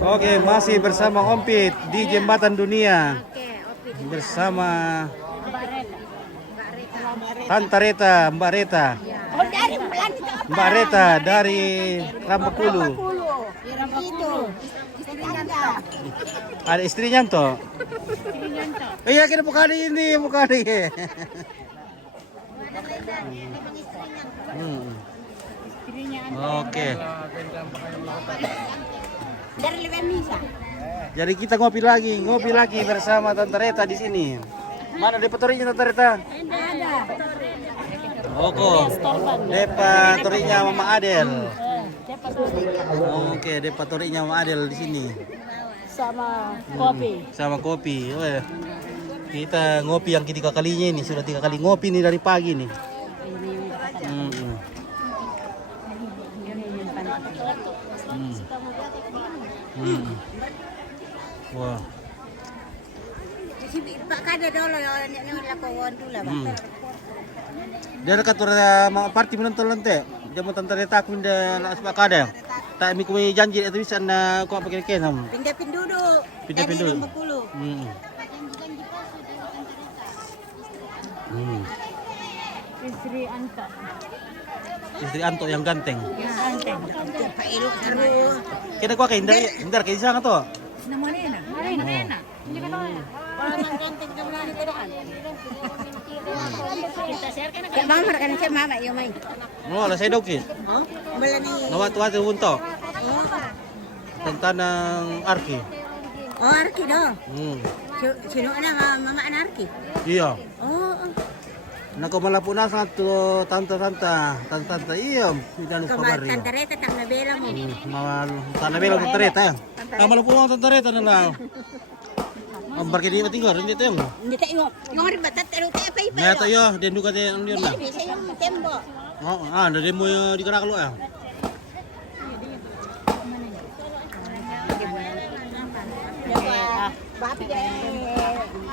Oke, masih bersama Ompit di Jembatan Dunia. Bersama Tante Reta, Mbak Reta. Mbak Reta dari Rambakulu. Ada istrinya toh? Iya, kita bukan ini, bukan ini. Oke. Jadi kita ngopi lagi bersama Tante Reta di sini. Mana depatorinya Tante Reta? Ada. Depatorinya Mama Adel. Oke, depatorinya Mama Adel di sini. Sama kopi. Sama kopi. Oh, ya. Kita ngopi yang ketiga kalinya ini, sudah 3 kali ngopi nih dari pagi nih. Wah. Pak kada dolo ni lakuan dulu lah. Dia dekat sama party menonton lente. Dia mau Tante Reta aku pindah Pak kada. Tak mi kami janji itu bisa na kau pakai kenam. Pindah duduk. Pindah. Istri Anto yang ganteng. Pak Ilu seru. Kita kau kayak hindar kayak sana tuh. Namanya enak. Orang ganteng kemana terang. Kita share kan mama kan saya mama yo main. Oh, lah saya dokis. Oh, bela ni. Nawat-wat unto. Oh. Tentang Arki. Oh, Arki dah. Sino na mama Arki? Iya. Oh. Nako malapo na sa to tante iya dan kabari. Tante Reta tak nabela mo. Tante Reta Tante Reta. Malapo na Tante Reta na lang. Ang barke di matingor hindi tayo. Hindi tayo. Yung riba tatero tayo pa ipa. Na tayo den duka tayo ang liyon na. Bisa yung tembo. Oh, dari mo di karakalo ah. Bapi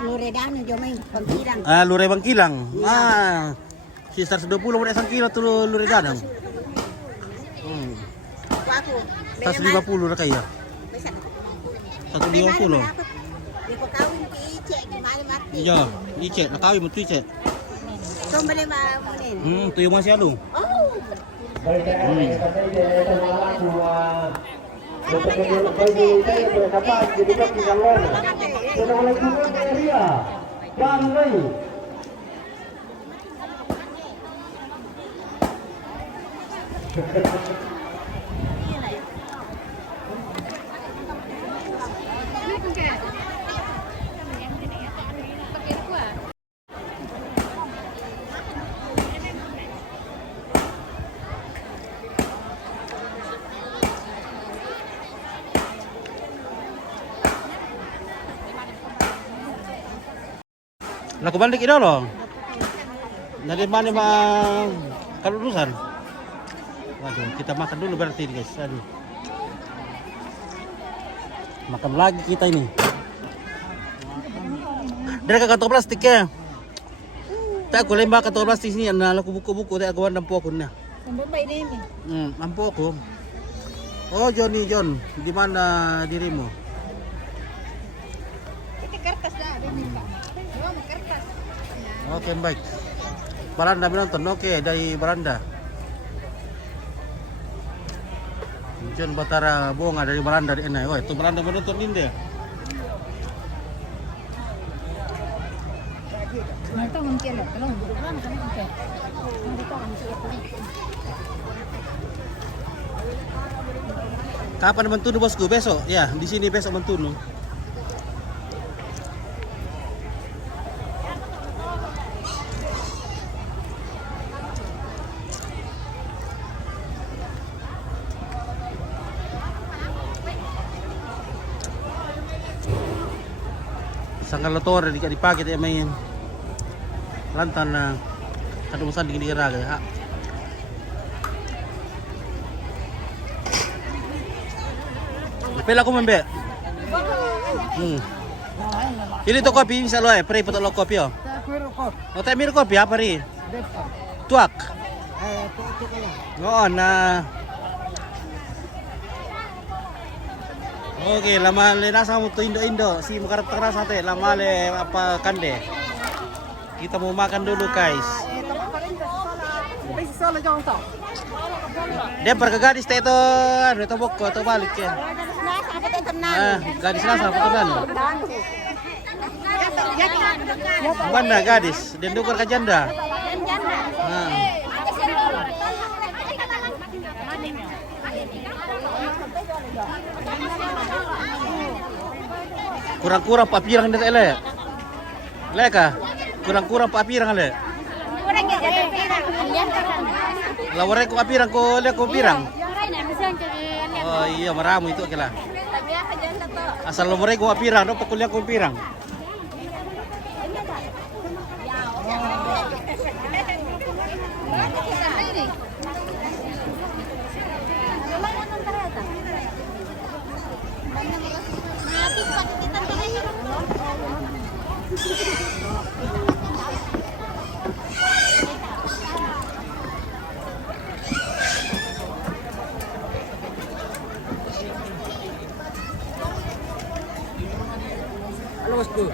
Loredano jomay Bangkilang. Lure Bangkilang. Sisar 20 mo na isang kilo to Loredano. Ako. Tas 50 na kaya. 150. Di ko kawin ice gimana mati. Iya, ice, nakawi mo ice. So bali mamunin. Tuyo masyado. Oh. Laku balik itu loh. Dari mana bang? Kelulusan. Waduh, kita makan dulu berarti guys. Aduh. Makan lagi kita ini. Dari kantong plastik ya. Tak aku lembah kantong plastik sini. Nah, aku buku-buku. Tak aku nampu aku nah. Nampu baik ini. Nampu aku. Oh Johnny John, di mana dirimu? Itu kertas dah, ini Pak. Kertas. Oke, baik. Baranda menonton. Oke, dari Baranda. John Batara Bonga dari Baranda di Enai. Oh, itu Baranda menonton ini dia. Nanti mungkin lah, kalau Kapan mentunuh bosku? Besok? Ya, di sini besok mentunuh. Sanggal lotor di dipakai ya main lantan na kadumusan di diraga ha. Pela ko membe. Ini to kopi bisa lo pre foto lo kopi oh. Oh, tak mir kopi apa ri? Tuak. Itu kalau. Oo na. Oke, lama le nasa mo to Indo-Indo. Si makarapta na sa atin. Lama le apa kande. Kita mau makan dulu, guys. Dia berkegadis teh itu, itu boko, itu balik ya. Gadis nasa apa tuh Mana gadis? Dan dukur ke janda. Kurang-kurang papirang deh le. Leka. Kurang-kurang papirang le. Laware ko apirang ko le ko pirang. Oh iya maramo itu kila. Asal laware ko apirang no pakulya ko pirang. Halo bosku.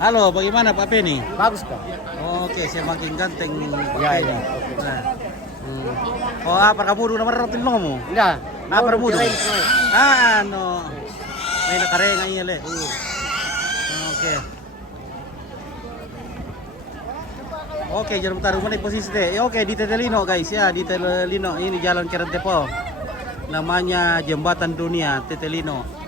Halo, bagaimana Pak Penny? Bagus Pak. Oke, saya makin ganteng. Ya, ya. Nah. Oh, apa kamu udah maratin lo mo? Enggak. Apa kamu udah? No. May nakarenga iya le. Oke. Oke, jangan taruh mana posisi teh. Oke, di Tetelino guys ya, di Tetelino ini jalan Kerentepo. Namanya Jembatan Dunia Tetelino.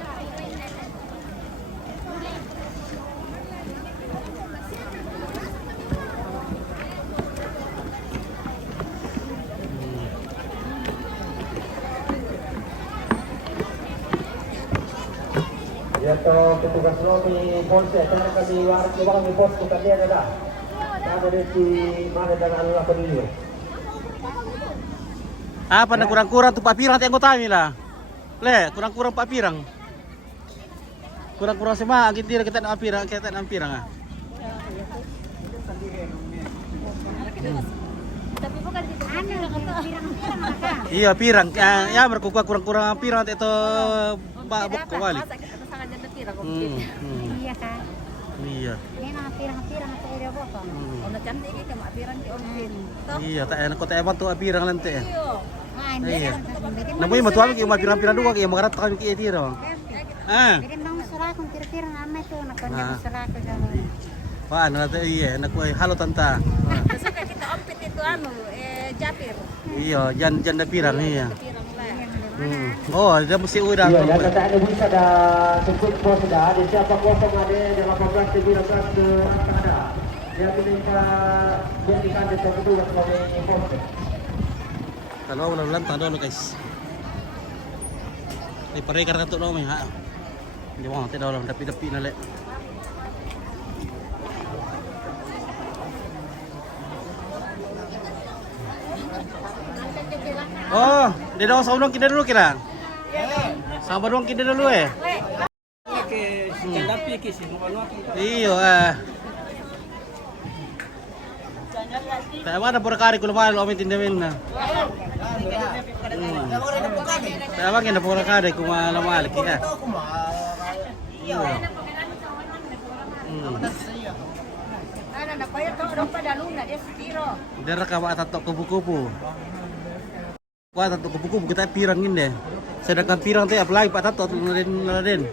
Ya to petugas lo di polsek karena kami waris uang di pos bukan dia ada. Ada di mana dan Allah peduli. Apa na kurang-kurang tuh Pak Pirang tengok kami lah. Le, kurang-kurang Pak Pirang. Kurang-kurang semua agak tidak kita nak pirang, kita nak pirang ah. Tapi bukan di pirang. Iya pirang, ya berkuah kurang-kurang pirang itu Pak Bok kembali. Iya kan. Iya. Ini nama pirang-pirang atau area bokong. Ono cantik iki mak pirang ki ono pin. Iya, tak enak kota emang tuh pirang lente. Ah, Iya. Namun mah tuh ki pirang-pirang dua ki magarat kami ki tiro. Bikin dong surat kung pirang ame tuh nak kanya surat ke jalan. Wah, nanti iya, nak halo tanta. Suka kita ompit itu japir. Iya, jan pirang iya. Oh, dia mesti udah. Iya, yang kata ada bisa ada sebut pos ada siapa kosong ada 18 19 ke atas ada. Dia kita jadikan desa kedua sebagai pos. Kalau ulang tado guys. Di pare karena tu no ha. Di mo te dalam tapi na le. Oh, di dalam saudong kita dulu kira. Sama dong kita dulu Oke, tapi ke sini Iyo Tak ada perkara kalau malu omin tindamin na. Tak apa kena perkara kalau malu kita. Ana na payo to ro padaluna dia sekiro. Dera ka ba tato kupu-kupu. Wah tato kupu-kupu kita pirang ini. Sedangkan pirang teh apalagi Pak Tato naladen.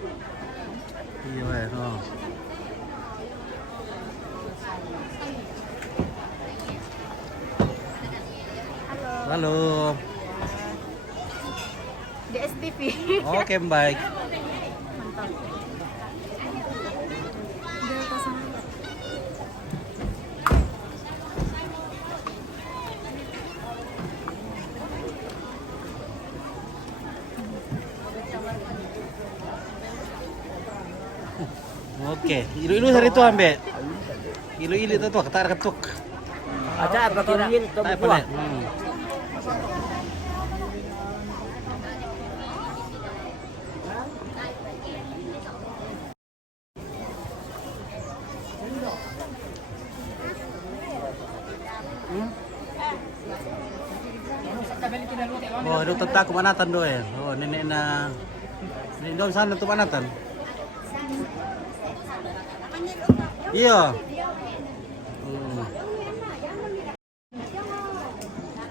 Iya oh. Halo. Di STV. Oke, baik. Oke, ilu-ilu dari itu ambe. Ilu-ilu itu tuh ketar ketuk. Ada apa kira? Tak apa. Oh, itu tentang kemanatan do ya. Oh, nenek na nenek do sana tuh manatan. Iya.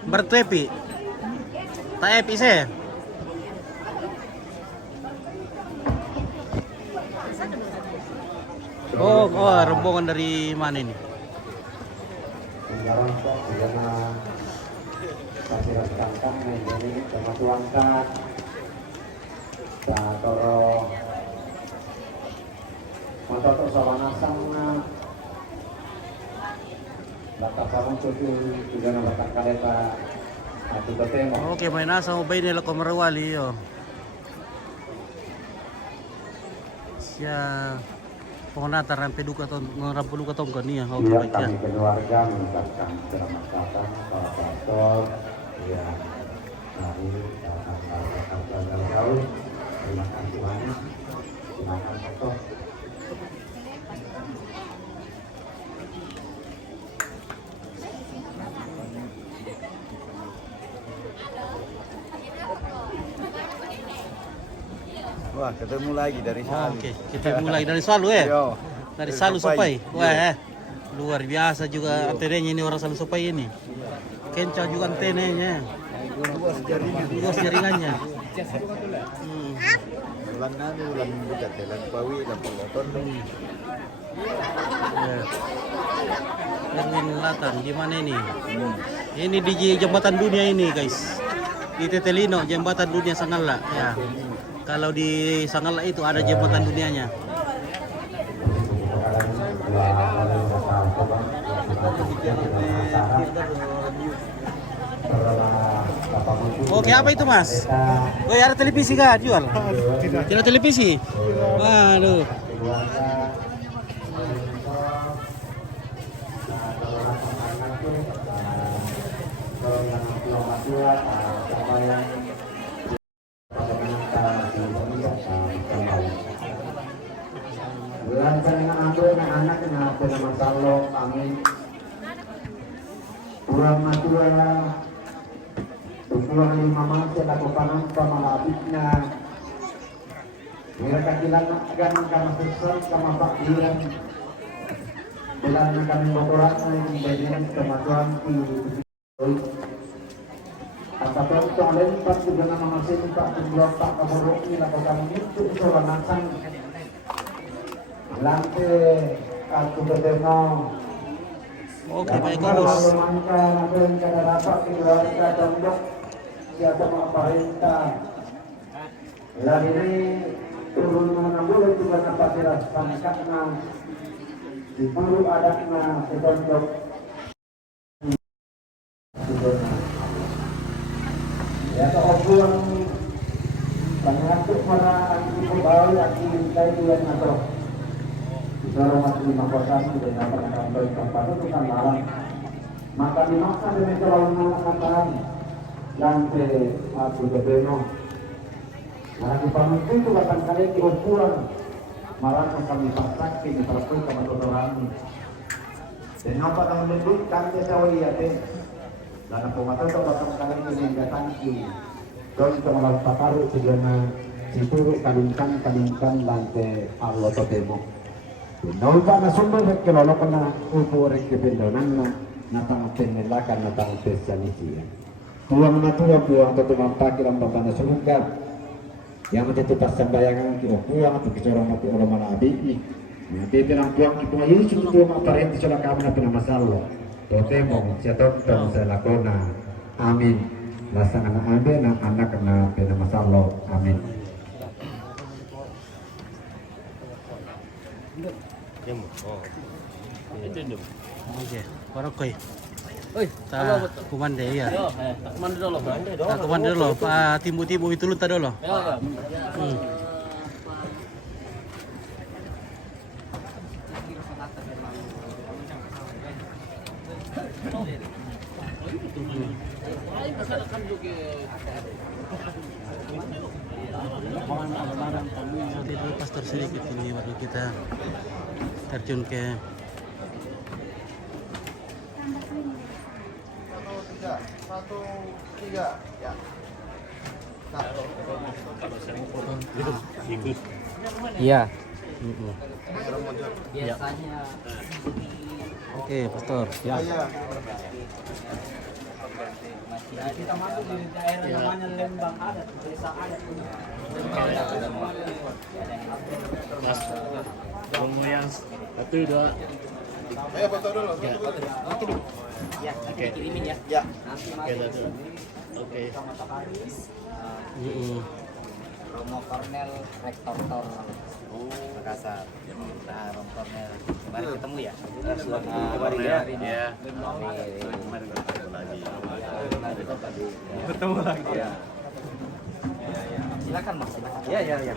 Bertepi. Tak epi saya. Oh, rombongan dari mana ini? Pasiran kangkang ini sama tuangkan toro motor sama nasang bakal kamu cuci juga nama bakal kaleta aku ketemu. Oke, may nasa mo ba nila ko marawali yo. Siya pengonata rampe duka ton ngerampu duka ton kan niya. Oke, baik ya. Kami keluarga mengucapkan selamat datang para pastor ya dari datang jauh. Terima kasih banyak. Silakan pastor. Wah, ketemu lagi dari sana. Oke, kita mulai dari Salu ya. Yo, Dari Salu Supai. Wah, luar biasa juga antenanya ini orang Salu Supai ini. Kencang juga antenanya. Luas jaringannya. Ulan nani, ulan bukat, ulan pawi, ulan peloton. Ya. Erwin Latan, gimana ini? Ini di jembatan dunia ini guys. Di Tetelino, jembatan dunia Sangala. Ya. Kalau di Sangala itu ada jembatan dunianya. Oke, apa itu mas? Oh, ada televisi kah jual? Tidak televisi? Waduh. Lancarnya ambil anak-anak yang ada masalah, amin. Kurang matua, ukuran 5 masih lakukan apa malah abisnya. Mereka kehilangan karena sesat sama Pak Dian. Bilang kami bocoran yang bagian kemajuan di ataupun soalnya Pak juga nama masih Pak Pemblok Pak Kaborok ini lakukan itu seorang nasang. Lantai aku bertemu. Oke, baik bagus. Kada dapat keluarga tondok siapa mau perintah. Lalu ini turun mengambil juga apa diraskan karena di bulu adaknya setondok. Ya keobuan pengatur para anti pegawai anti kajian atau kalau masih 5 kosan sudah dapat sampai tempat itu kan malam. Maka dimakan dengan kalau mengatakan lantai aku bebeno. Nah di pamit itu akan kali diukuran malah kami pasak di perpul sama orang. Dan apa yang lebih kan dia tahu ya teh. Dan aku mata tu batang kali ini yang datang ki. Don sama pakaru sejana situru kalingkan lantai Allah totemo. Naul pa na sumber at kilolo ko na upo rin kipendonan na natangatin nila ka natangatin sa nisiya. Tuwang na tuwang tutumampak ilang baba na sumungkap. Yang matitupas sa bayangan ki upuang at kisurang mati ulo malabi. Nabibilang tuwang ipunga yun sututuwa mga parenti sila kami na pinamasalo. Totemo siya totong sa lakona. Amin. Lasang na amin ang anak na pinamasalo. Amin. Oke, parokoy. Oi, Ta kumande ya. yo, tak mandi dulu. Ta kumande dulu, pa timu-timu itu lunta dulu. Ya, ya. Nanti dulu pastor sedikit ini baru kita terjun ke Satu, tiga. Ya. Iya. Oke, pastor. Ya. Iya. Kita masuk di daerah namanya Lembang Adat, desa adat. Mas, tunggu yang satu dua. Ayo foto dulu. Ya, kita kirimin ya. Ya. Nanti Oke, satu. Oke. sama Pak Haris, Romo Kornel Rektor Tor Makassar. Nah, Romo Kornel kemarin ketemu ya? Kemarin ya. Ya. Kemarin ketemu lagi. Ketemu lagi. Ya. Silakan Mas. Ya, ya, ya.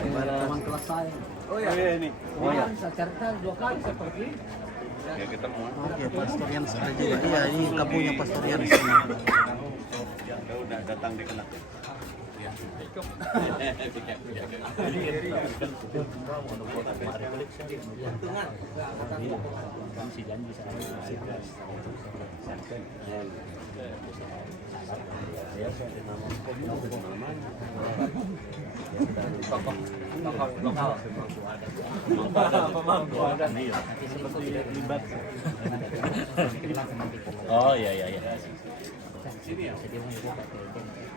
Teman kelas saya. Oh ya ini. Oh ya, saya cerita 2 kali saya pergi. Ya, ketemu. Oke, pastor Yans ada juga. Iya, ini kampungnya pastor Yans. Ya, udah datang di kelas. Oh iya iya iya.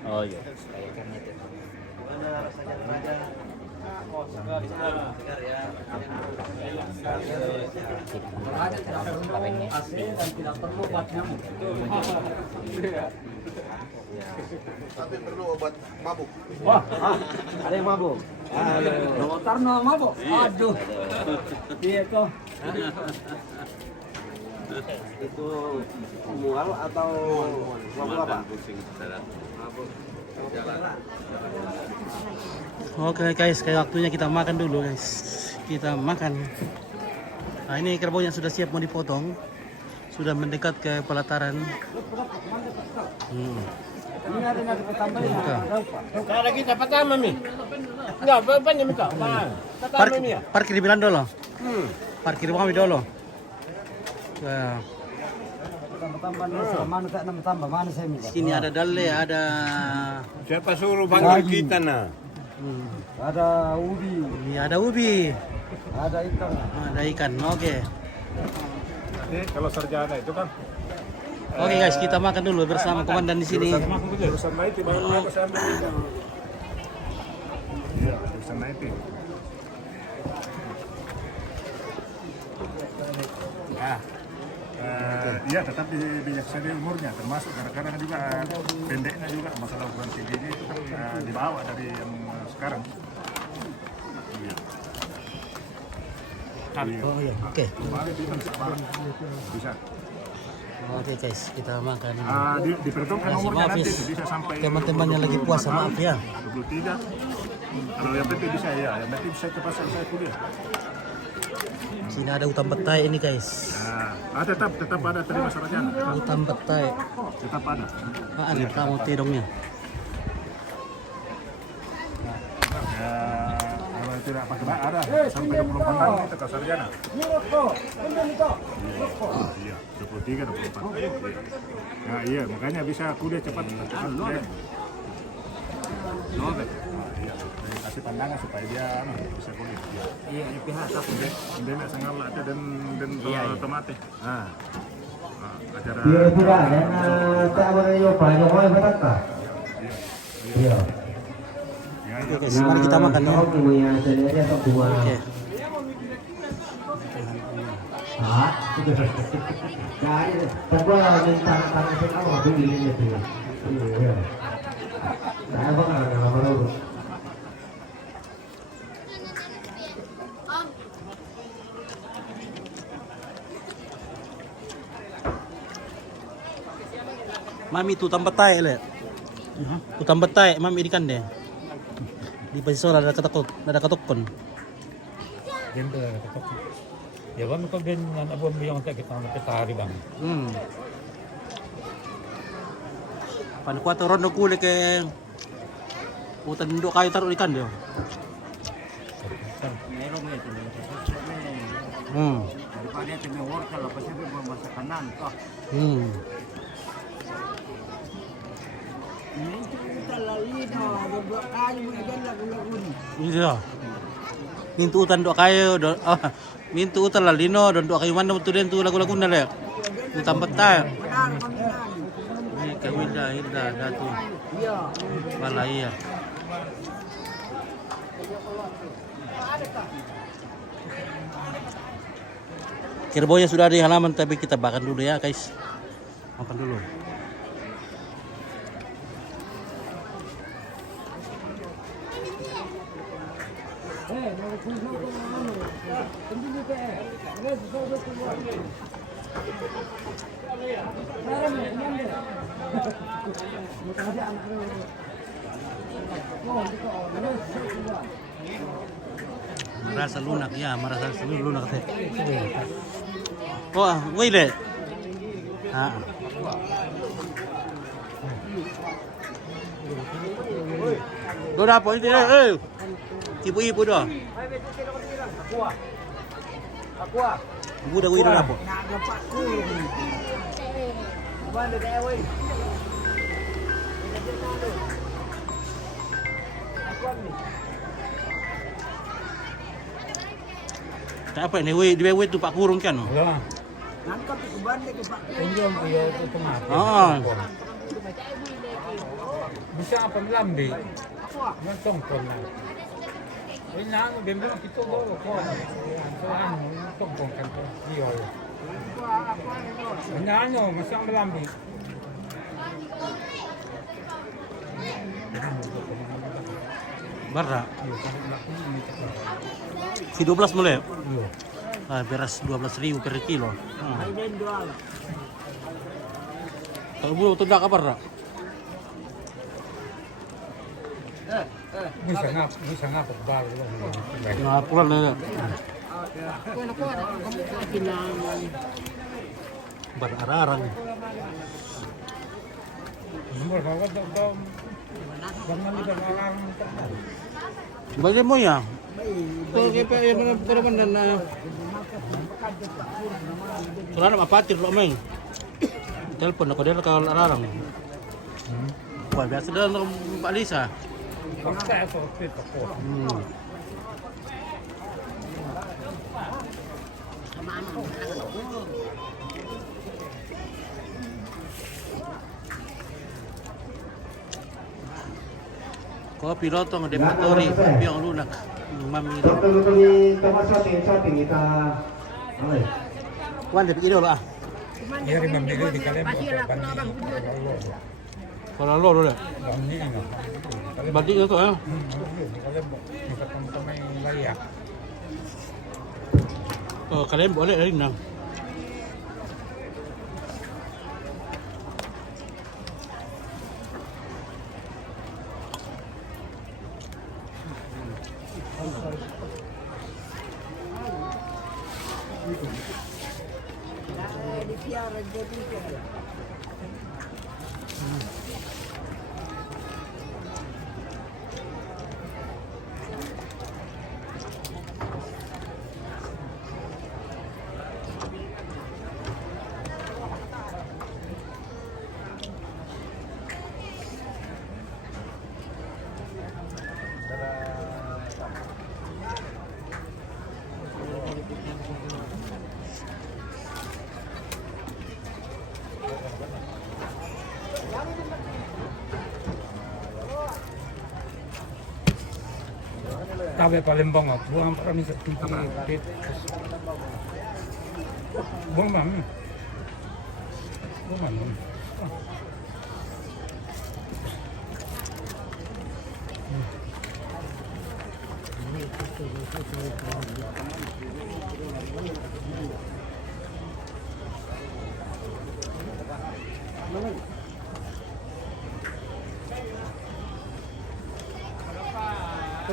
Oh iya. Ada tidak perlu AC dan tidak perlu obat nyamuk. Tapi perlu obat mabuk. Wah, ada yang mabuk. Aduh, Tarno mabuk. Aduh. Iya kok. Itu mual atau mabuk apa? Oke guys, kayak waktunya kita makan dulu guys. Kita makan. Nah ini kerbaunya sudah siap mau dipotong. Sudah mendekat ke pelataran. Ini ada yang tambahin. Kalau kita pertama nih. Enggak, apa nih minta? Parkir di Belanda loh. Parkir di kami dulu. Nah, Tambah mana saya minta? sini ada dalle, ada Siapa suruh panggil kita nah? Ada ubi, ini ada ubi, ada ikan. ada ikan. Oke. Nanti kalau sarjana itu kan Oke guys, kita makan dulu bersama komandan di sini. jurusan IT baru apa saya ambil juga. Iya, jurusan IT. Iya, tetap bijaksana umurnya, termasuk kadang-kadang juga pendeknya juga masalah ukuran tingginya itu kan dibawa dari yang sekarang. Iya. Oh iya, oke. Kemarin bisa bisa. Oke guys, kita makan. Diperhitungkan Masih umurnya maaf nanti ya. itu bisa sampai Teman-teman yang lagi puasa, maaf ya. 23. Kalau yang penting bisa ya, yang penting bisa cepat selesai kuliah. Sini ada hutan petai ini guys. Nah, tetap ada terima sarjana. Hutan petai. Tetap ada. Apaan ya kamu tidongnya? Ya, kalau tidak pakai ada sampai 24 tahun itu ke sarjana. Iya, 23, 24. Iya. Ya, iya, makanya bisa kuliah cepat kuliah. Iya, kasih pandangan supaya dia bisa kuliah. Iya, pihak satu. Dia nak sangat lah dan otomatis. Acara. Iya tidak, dan tak boleh lupa Jokowi berkata. Iya. Oke guys, mari kita makan ya. Kau punya sendiri atau dua? Oke. Ah, jadi sebuah minta tangan kita mau beli itu. Iya. Saya bakal nama-nama. Mami tu tambah tai le. Tu tambah tai, mami ikan deh. Di pasisora ada katukon. Ya bang, kau din dengan abang biyong tak kita hari bang. Pan kuat rondo kule ke hutan induk kayu taruh ikan dia. Daripada dia tengah wortel, lepas itu masa kanan. Iya. Mintu utan doa kayo, mintu utan lalino, dan doa kayo mana betul tu lagu-lagu nala. Utan betah. Ini kawinda, inda, datu. Bala iya. Kirbonya sudah ada di halaman, tapi kita makan dulu ya guys. Makan dulu. Merasa lunak ya, merasa lunak teh. Oh, wait deh. Doa apa ini? Ibu-ibu doa. Ibu dah doa apa? Tak apa ni, di bawah tu Pak Kurung kan? Lah. Nangkap ke bande ke Pak. Pinjam dia itu tengah. Bisa apa melambi? Macam pernah. Ini nak bembang kita bawa kau. Soalan tongkong kan dia. Menyanyi macam melambi. Barra. Si 12 mulai. Beras 12.000 per kilo. Kalau bulu tu dah kabar tak? Bisa ngap baru. Nah, pulang dah. Berarang. Nomor bawa dom. Jangan lupa orang. Bagaimana mo ya? Kaya yang mana dan soalnya mapatir lo main. Telepon aku dia kalau larang. Wah biasa dah Pak Lisa. Kopi lotong depatori, kopi yang lunak. Mami. Betul-betul di tempat shopping kita. Kuan dapat ide lah. Dia membeli di kalian. Kalau lo dulu. Badik itu ya. Oh, kalian boleh dari nang. Tabe Palembang, buang kami seperti buang mami, buang mami.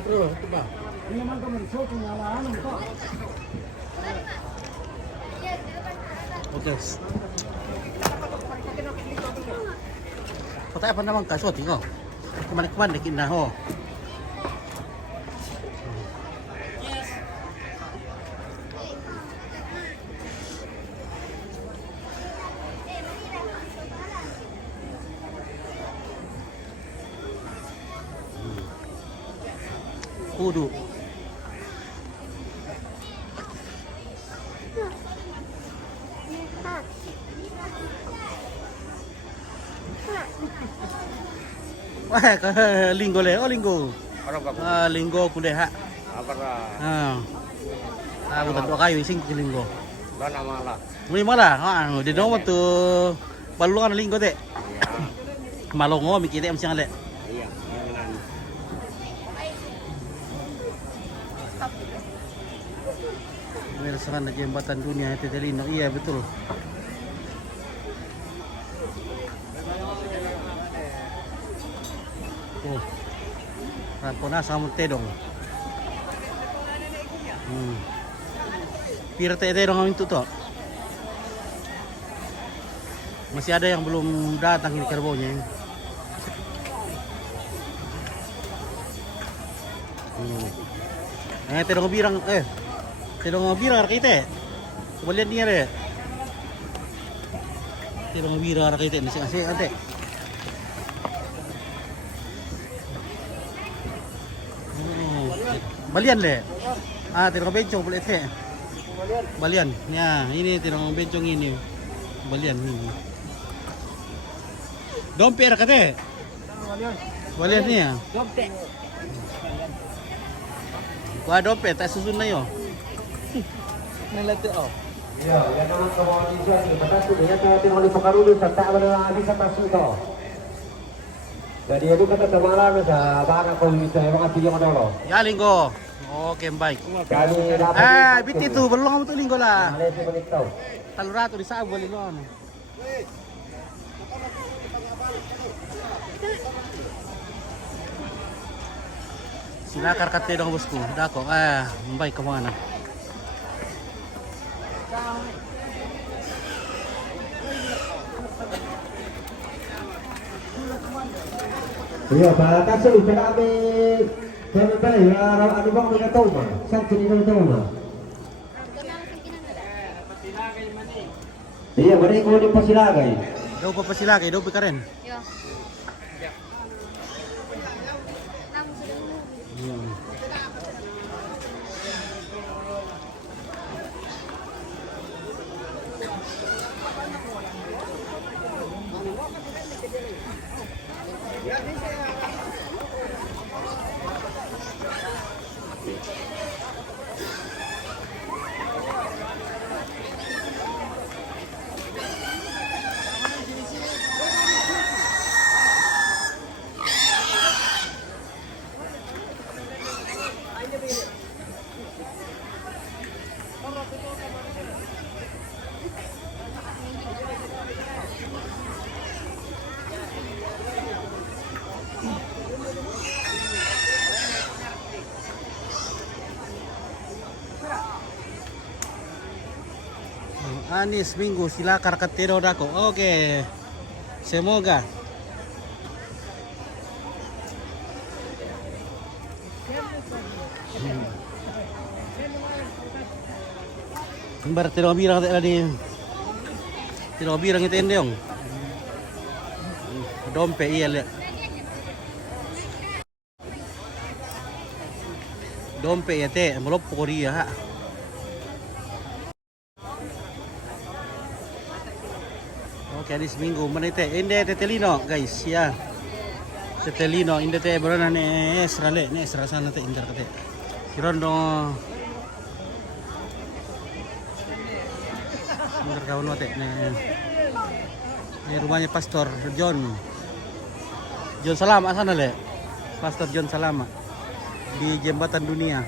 Terus, coba. Ini memang teman saya penyalaan kok. Oke. Kota apa namanya kasut ini? Kemana-kemana dekin dah oh. kudu. Wah, linggo le, oh linggo. Linggo kude ha. Bukan dua kayu, sing ke linggo. Muli malah, di nomor tu balungan linggo te. Malongo mikite am siang le. Meresahkan jembatan dunia Tetelino. Iya betul. Oh, Rampona sama Tedong. Pira Tedong itu tuh. Masih ada yang belum datang ini kerbaunya. Tedong birang Tedong birang kita. Coba lihat dia deh. Tedong birang kita nasi asik ante. Balian le. Tedong bencong boleh teh. Balian. Ya, ini tedong bencong ini. Balian ini. Dompet kate. Balian ni ya. Dompet. Wah dompet tak susun na yo. Nalato. Ya, yang naman kawan inisiasi, matatu dia tawatin oleh Pakarulu serta adalah habis atas itu. Jadi itu kata kemarin sa baka ko ito ay mga tiyo dolo. Ya linggo. Oke, baik. Kami dapat biti tu belum kamu tu linggo lah. Malaysia begitu. Kalau ratu di sabo linggo. Silakar kate dong bosku. Dako. Baik kemana? Iya, para kaso kami kami tayo ano bang mga tao ba? Saan kini tao ba? Iya, bari ko di pasilagay. Daw pa pasilagay, daw pa ka rin. Anis Minggu silakar katero dako. Oke. Semoga. Bar tiro birang tadi. Tiro birang itu endong. Dompet iya le. Dompet ya teh, melop Korea ha. Oke, di seminggu menite inde Tetelino guys ya. Tetelino inde te berana ne Esrale, ne Esra sana te indar kate. Kirondo indar kawan te ne. Ini rumahnya Pastor John. John Salama sana le. Pastor John Salama di Jembatan Dunia.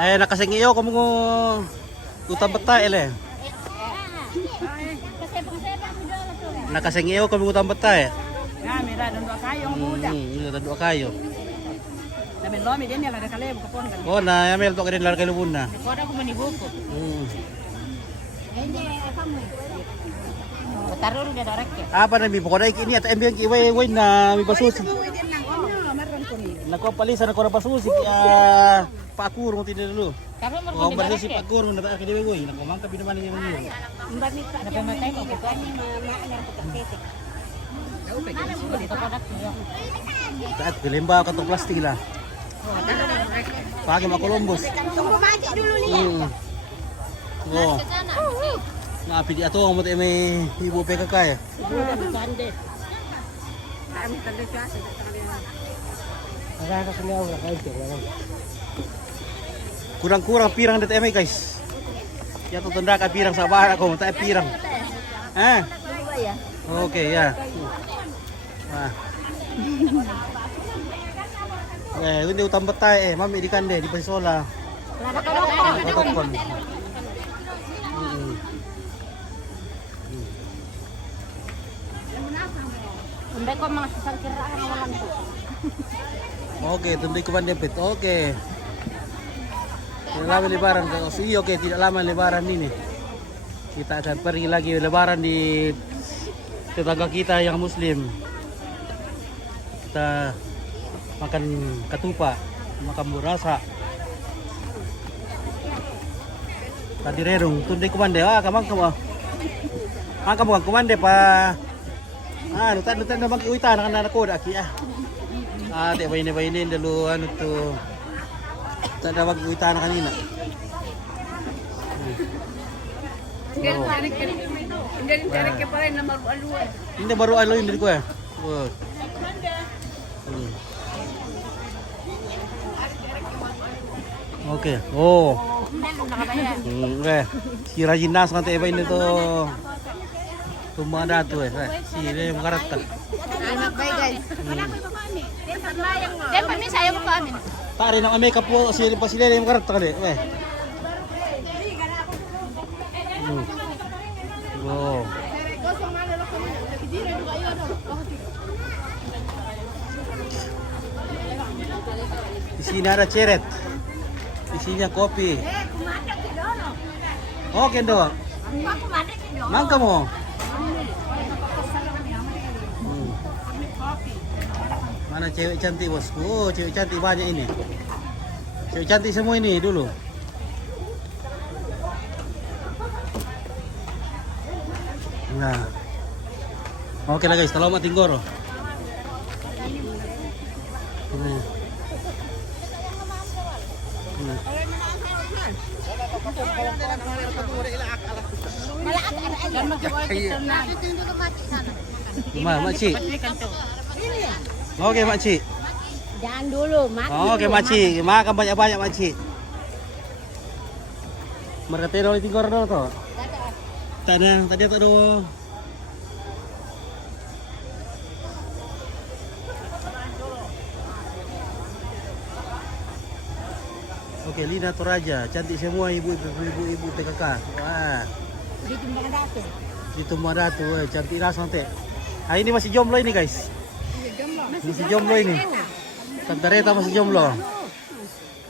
Nakasengiyo kamu ko utang betay ele. Nakasengiyo kamu utang betay. Mira don dua kayo ang muda. Mira don dua kayo. Namin lomi din ya ada kalebo kapon kan. Oh na yamel to kadin larga lubun na. Ko ada ko manibuko. Hindi kamu. Tarul dia dorek ya. Apa na mi pokoday kini at MBN ki way na mi pasusi. Maron ko ni. Nako palisan ako na pasusi Pak Kur mau tidak dulu. Tapi mau Oh, berarti si Pak Kur mendapat ke dewe boy. Nak mangka pinaman yang ini. Mbak Mita, dapat matay mo ko ani mama anak ko tetek. Taat ke lembah kantong plastik lah. Pakai mak Columbus. Tunggu mati dulu lihat. Oh. Nah, pidi ato mo te may ibu PKK ya. Gande. Kami tanda siya sa Kurang-kurang pirang det eme guys. Ya to tanda ka pirang sa bahay ko, ta pirang. Ah. Oke ya. Nah. Ini utang betay mami di kande di Pasola. Tokon. Unday ko mga sasangkiraan naman po. Oke, tunday ko bandepit. Oke. Tidak lama lebaran. Oke, tidak lama lebaran ini. Kita akan pergi lagi lebaran di tetangga kita yang muslim. Kita makan ketupat, makan burasa. Tadi rerung, tunday ko bande. Kamang kamu. Kamu kan kumande pa. Lutan na bang iuita na ko aki te bayin dulu ano to. Tak ada bang iuita na kanina. Hindi baru alo hindi ko eh. Oke. Oh. Okay. Si Rajina sa kante bayin nito. Tumada tuh si ini mengkarat. Anak baik guys. Dan kami saya mau ke amin. Tak rin ang makeup po si pasila yung mengkarat kali. Oh. Di sini ada ceret. Isinya kopi. Oke dong. Mangka mo. Mana cewek cantik bosku? Oh, cewek cantik banyak ini. Cewek cantik semua ini dulu. Nah. Oke lah guys, salamat tinggoro. Makcik. Oke makcik. Jangan dulu, mati. Oke makcik, makan banyak-banyak makcik. Mereka di tinggor dulu toh. Tadi tak ada. Oke, Lina Toraja, cantik semua ibu PKK. Wah. Di Tumbang Datu. Di Tumbang Datu, cantik rasa nanti. Ini masih jomblo ini guys. Masih jomblo ini. Tante Reta masih jomblo.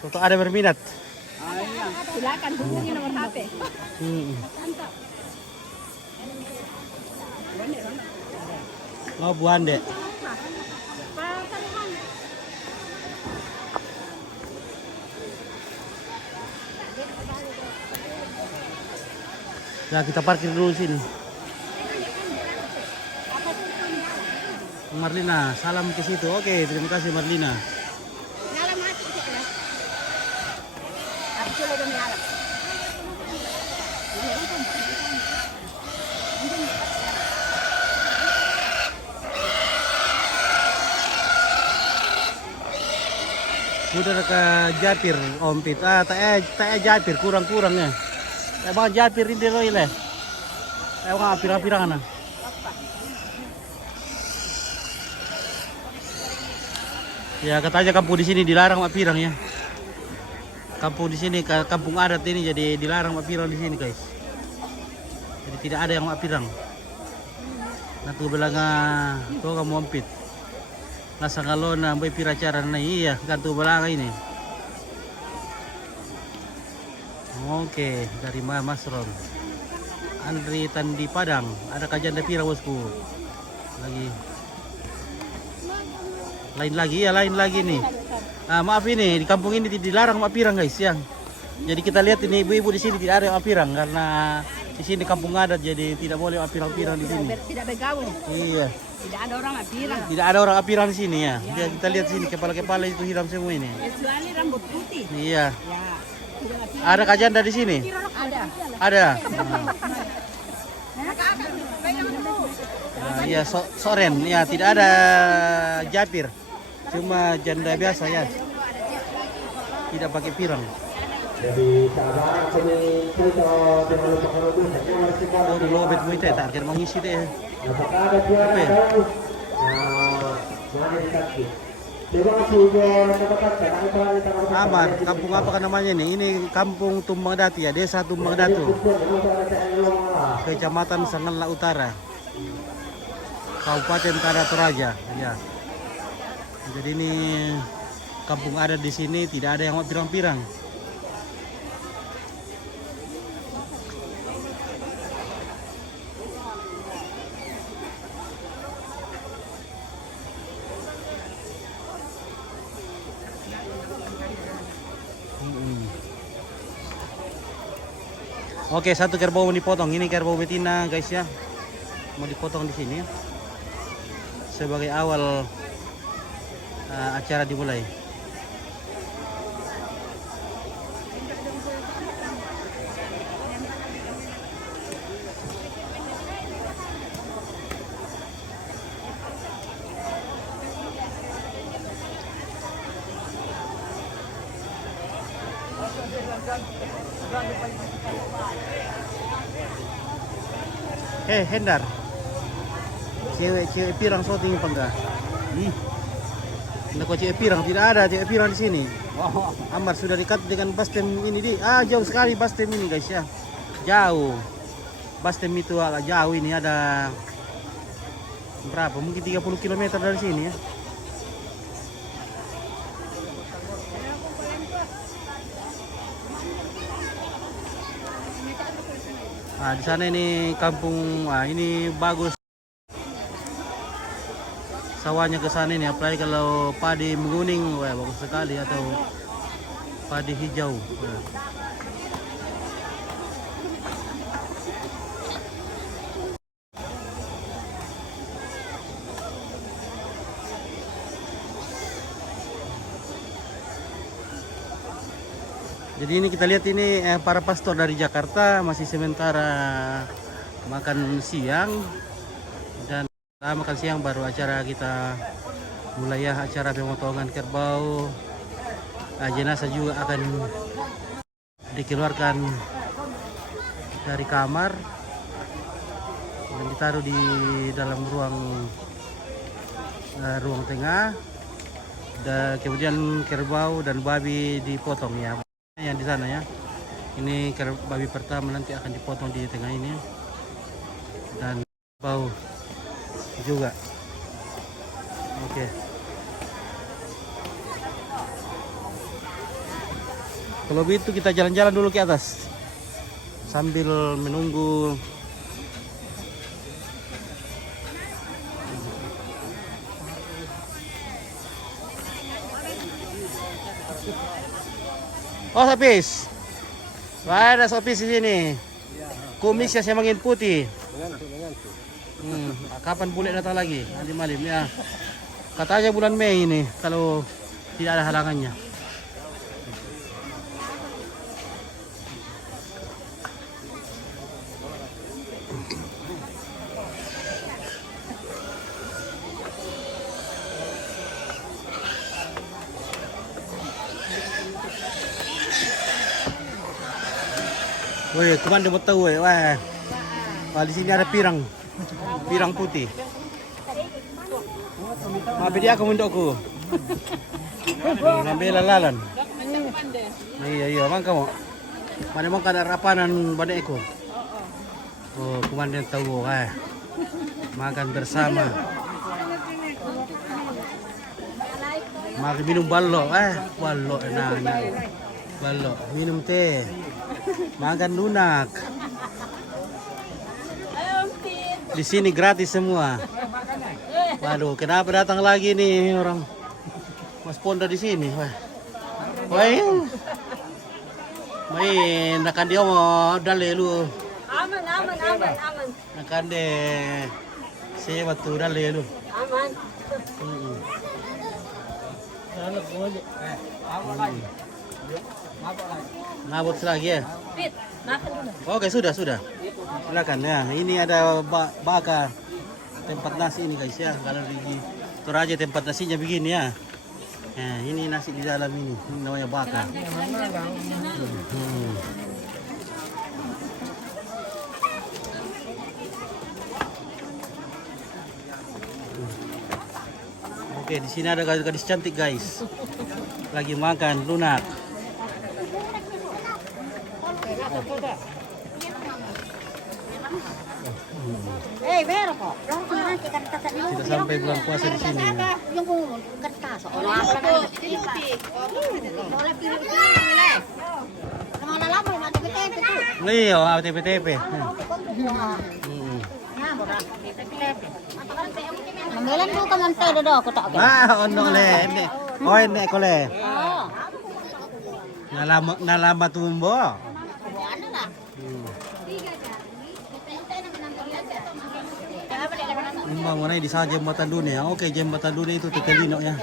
Untuk ada berminat. Silakan hubungi nomor HP. Oh, Bu Ande. Nah, kita parkir dulu sini. Marlina, salam ke situ. Oke, terima kasih Marlina. Udah ke Japir, Ompit. Tak Japir, kurang-kurang ya. Bang Japir ini loh ile. Bang pirang-pirang na. Ya katanya kampung di sini dilarang mak pirang ya. Kampung di sini kampung adat ini jadi dilarang mak pirang di sini guys. Jadi tidak ada yang mak pirang. Natu belanga to kamu Ompit. Nasa kalona boy piracara na iya kantu belanga ini. Oke, dari Mas Ron. Andri Tandi Padang, ada kajian Pira bosku. Lain lagi nih. Maaf ini di kampung ini dilarang mak pirang guys ya. Jadi kita lihat ini ibu-ibu di sini tidak ada mak pirang karena di sini kampung adat jadi tidak boleh mak pirang-pirang di sini. Tidak bergaul. Iya. Tidak ada orang pirang. Tidak ada orang pirang di sini ya. Kita lihat sini kepala-kepala itu hitam semua ini. Kecuali rambut putih. Iya. Ya. Ada kajanda di sini? Ada. Ada. Iya, soren. Ya, tidak ada japir. Cuma janda biasa ya. Tidak pakai pirang. Jadi sahabat kami cerita dengan pengaruh Oh, di lobet mo ito tak kira mengisi deh. apakah ada pihak Apa ya? tahu? Nah, mana dikasih? Terima kasih buat teman-teman. Kami telah ditangkap. Amar, kampung apa kan namanya nih? Ini kampung Tumbang Datu ya, desa Tumbang Datu. Kecamatan Sanggala Utara. Kabupaten Tanah Toraja, ya. Jadi ini kampung ada di sini tidak ada yang mau pirang-pirang. Oke, satu kerbau mau dipotong. Ini kerbau betina, guys ya. Mau dipotong di sini. Sebagai awal acara dimulai. Hendar. Cewek pirang shooting apa enggak? Kok cewek pirang? Tidak ada cewek pirang di sini. Amar sudah dekat dengan Bastem ini jauh sekali Bastem ini guys ya. Jauh. Bastem itu agak jauh ini ada berapa? Mungkin 30 km dari sini ya. Nah, di sana ini kampung, ini bagus. Sawahnya ke sana ini, apalagi kalau padi menguning, wah bagus sekali atau padi hijau. Jadi ini kita lihat ini para pastor dari Jakarta masih sementara makan siang dan makan siang baru acara kita mulai ya, acara pemotongan kerbau. Jenazah juga akan dikeluarkan dari kamar dan ditaruh di dalam ruang tengah. Dan kemudian kerbau dan babi dipotong ya. Yang di sana ya, ini babi pertama nanti akan dipotong di tengah ini dan bau juga. Oke. Kalau begitu kita jalan-jalan dulu ke atas sambil menunggu sopis. Wah, ada sopis di sini. Kumisnya semakin putih. Kapan bule datang lagi? Nanti malam ya. Katanya bulan Mei ini kalau tidak ada halangannya. Woi, kemana mau tahu wah. Wah, di sini ada pirang putih. Maaf dia aku mundokku. Ngambil lalan. Iya, mang kamu. Mana mau kada rapanan badai aku. Oh, komandan tahu makan bersama. Makan minum ballo, ballo enak. Ballo, minum teh. Makan lunak. Di sini gratis semua. Waduh, kenapa datang lagi nih orang Mas ponda di sini. Wah. Wah. Main nakan dia mau dale lu. Aman. Nakan de saya batu dale lu. Aman. Mabuk lagi ya. Pit, makan dulu. Oke, sudah. Silakan ya. Ini ada baka tempat nasi ini guys ya. Kalau di Toraja tempat nasinya begini ya. Nah, ini nasi di dalam ini. Ini namanya baka. Oke, di sini ada gadis cantik guys. Lagi makan lunak. Vero kok. Kita sampai bulan puasa di sini. Ya. Yung kertas. Iya, TP-TP. Manggalan ko ka man tayo do ako ta. Ono le. Oh, ene ko le. Nalama tumbo. Ano na? Mana di sana jembatan dunia. Oke, jembatan dunia itu Tetelino ya.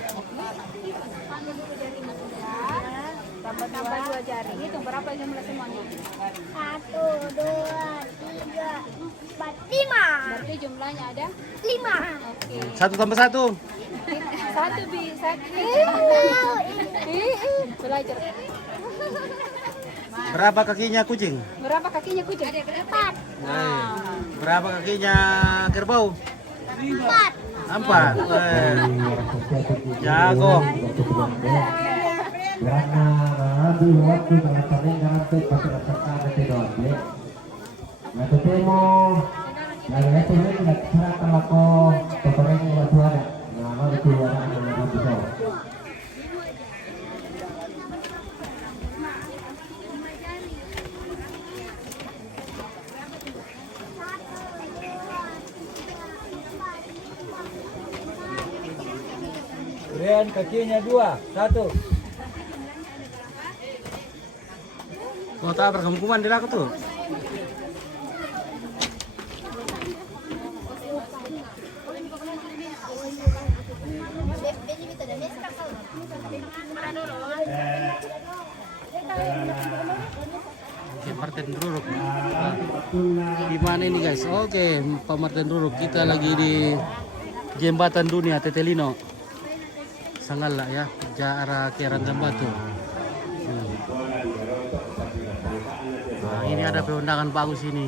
Tambah 2 jari. Itu berapa jumlah semuanya? 1, 2, 3, 4, 5. Berarti jumlahnya ada 5. Oke. 1 tambah 1. 1 bi 1. Belajar. Berapa kakinya kucing? Berapa kakinya kucing? Ada 4. Berapa kakinya kerbau? 4. Jago. Karena di waktu kelasannya nanti pasti akan ada tidaknya. Nah, temo yang itu tidak cara kalau pemerintah yang suara, nama itu orang yang bisa. Rian kakinya 2, 1. Mau tak perkembangan di aku tuh. Oke, Martin Ruruk. Di mana ini guys? Oke, Pak Martin Ruruk. Kita lagi di jembatan dunia Tetelino. Sangala ya, arah ke Ranggambatu. Nah, ini ada pemandangan bagus ini.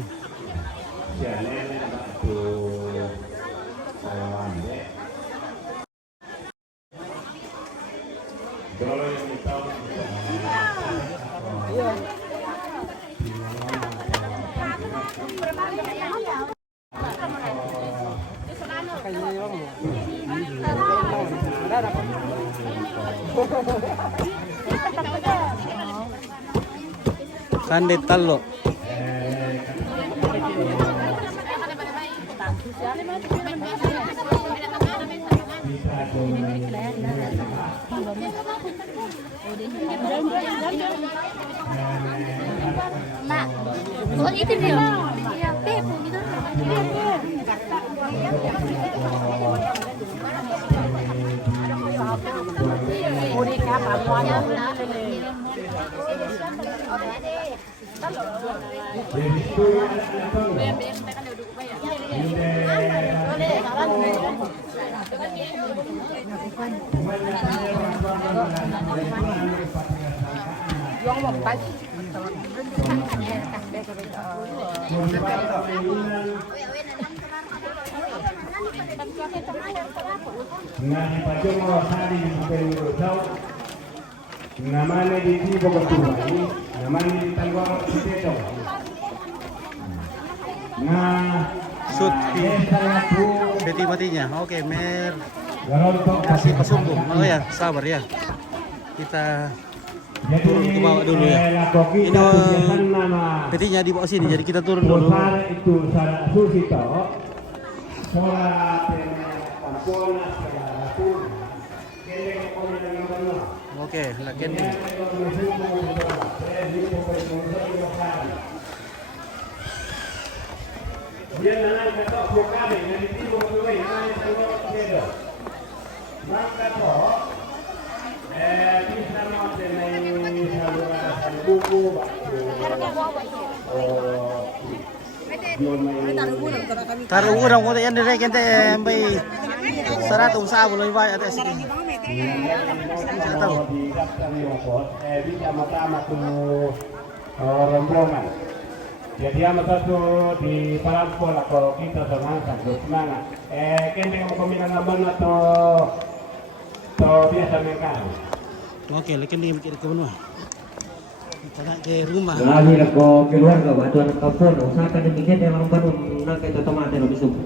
Sande Tallo. Mak, oh itu dia. Iya, Pepo gitu. Namanya di Tibo Ketumai, namanya di Tanggoro Siteto. Nah, Shoot beti matinya. Oke, Mer. Garonto Kasih pasumbung. Oh ya, sabar ya. Kita turun ke bawah dulu ya. Ini petinya di bawah sini, jadi kita turun dulu. Itu Sara Susito. Sora Pampona Sara Oke, lagi nih. Taruh urang ko yan dire kente may saratong sa buloy bay at sige. Di sama-sama tuh rombongan. Jadi amat satu di Parampol kalau kita semangat. Kente mau kombinasi abang atau biasa mereka. Oke, lagi nih mikir ke mana? Kita ke rumah. Lagi aku keluar ke batuan kampung, usahakan demikian yang lambat nak kita tomat yang lebih suka.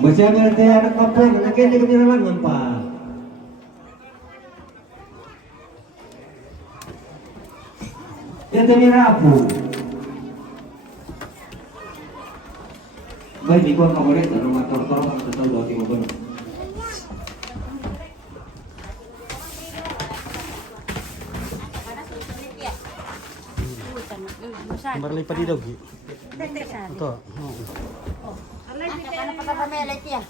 Masih ada anak kampung, nak kene kemiralan nampak. Dia temira apa? Baik, di kuang kamu lihat rumah tor-tor kan tahu dua tiga bulan. Berlipat di dogi. Betul. Ano pa ka melet ya?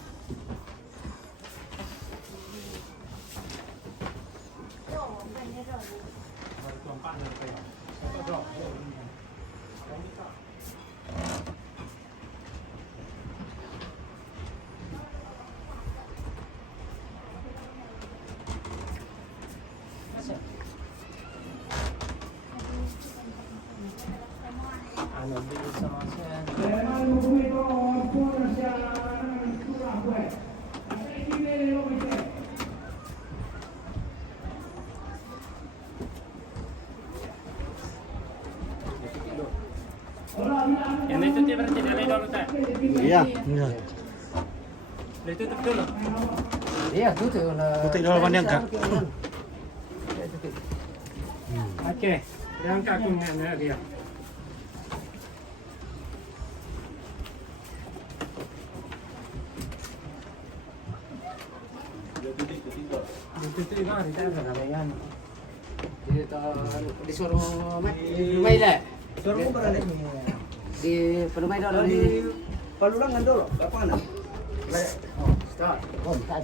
Yang itu dia berarti dari dulu tak? Iya. Iya. Itu tutup dulu. Iya, tutup. Tutup dulu mana angkat? Oke, yang kakunya dia. Itu mah kita ada kalian. Di suruh rumah ile. Suruh berada Di rumah dulu di Palurangan dulu, kapan? Start. Oh, kan.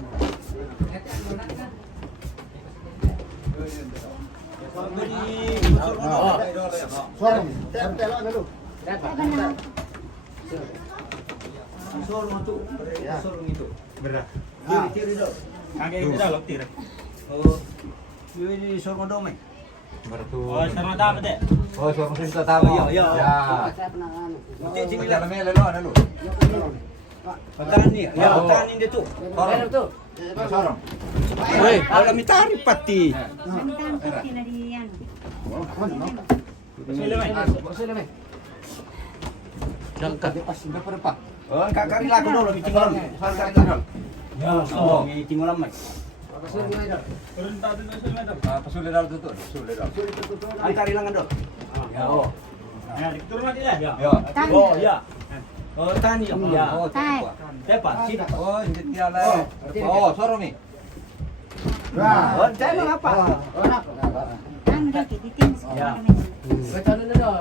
Berat. Kiri dulu. Kagak itu dah loktir. Oh, ini suruh domai. Oh, sama dapat deh. Oh, suruh sudah tahu. Ya. Cik mele lalu. Patahan ni. Ya, patahan ini tu. Orang tu. Sorong. Woi, Alam itari pati. Sudah, Jangka. Oh, kakari lagu dulu di Timur. Kakari lagu. Ya, oh, di Timur Lamai. Pasulit dalam tutup. Angkari langan dulu. Ya, oh. Ya, di turun mati lah. Ya. Oh, ya. Oh, tani. Ya. Oh, tepat. Sini. Oh, ini tiada. Oh, sorong ni. Oh, jangan apa? Ya. betul dulu.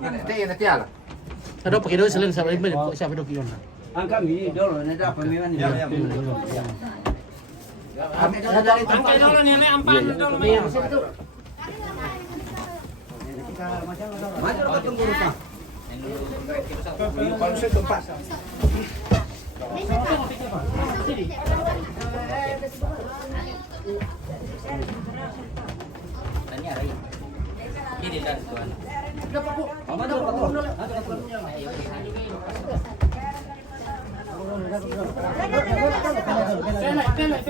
Nanti ala. Ada pakai doa selain siapa doa kion. Angkat ni dulu, nanti apa memang ni. Ya. Angkat dulu nih, ampan dulu. Macam apa tunggu rumah? Kalau saya tempat. Tanya lagi. Kiri dan tuan.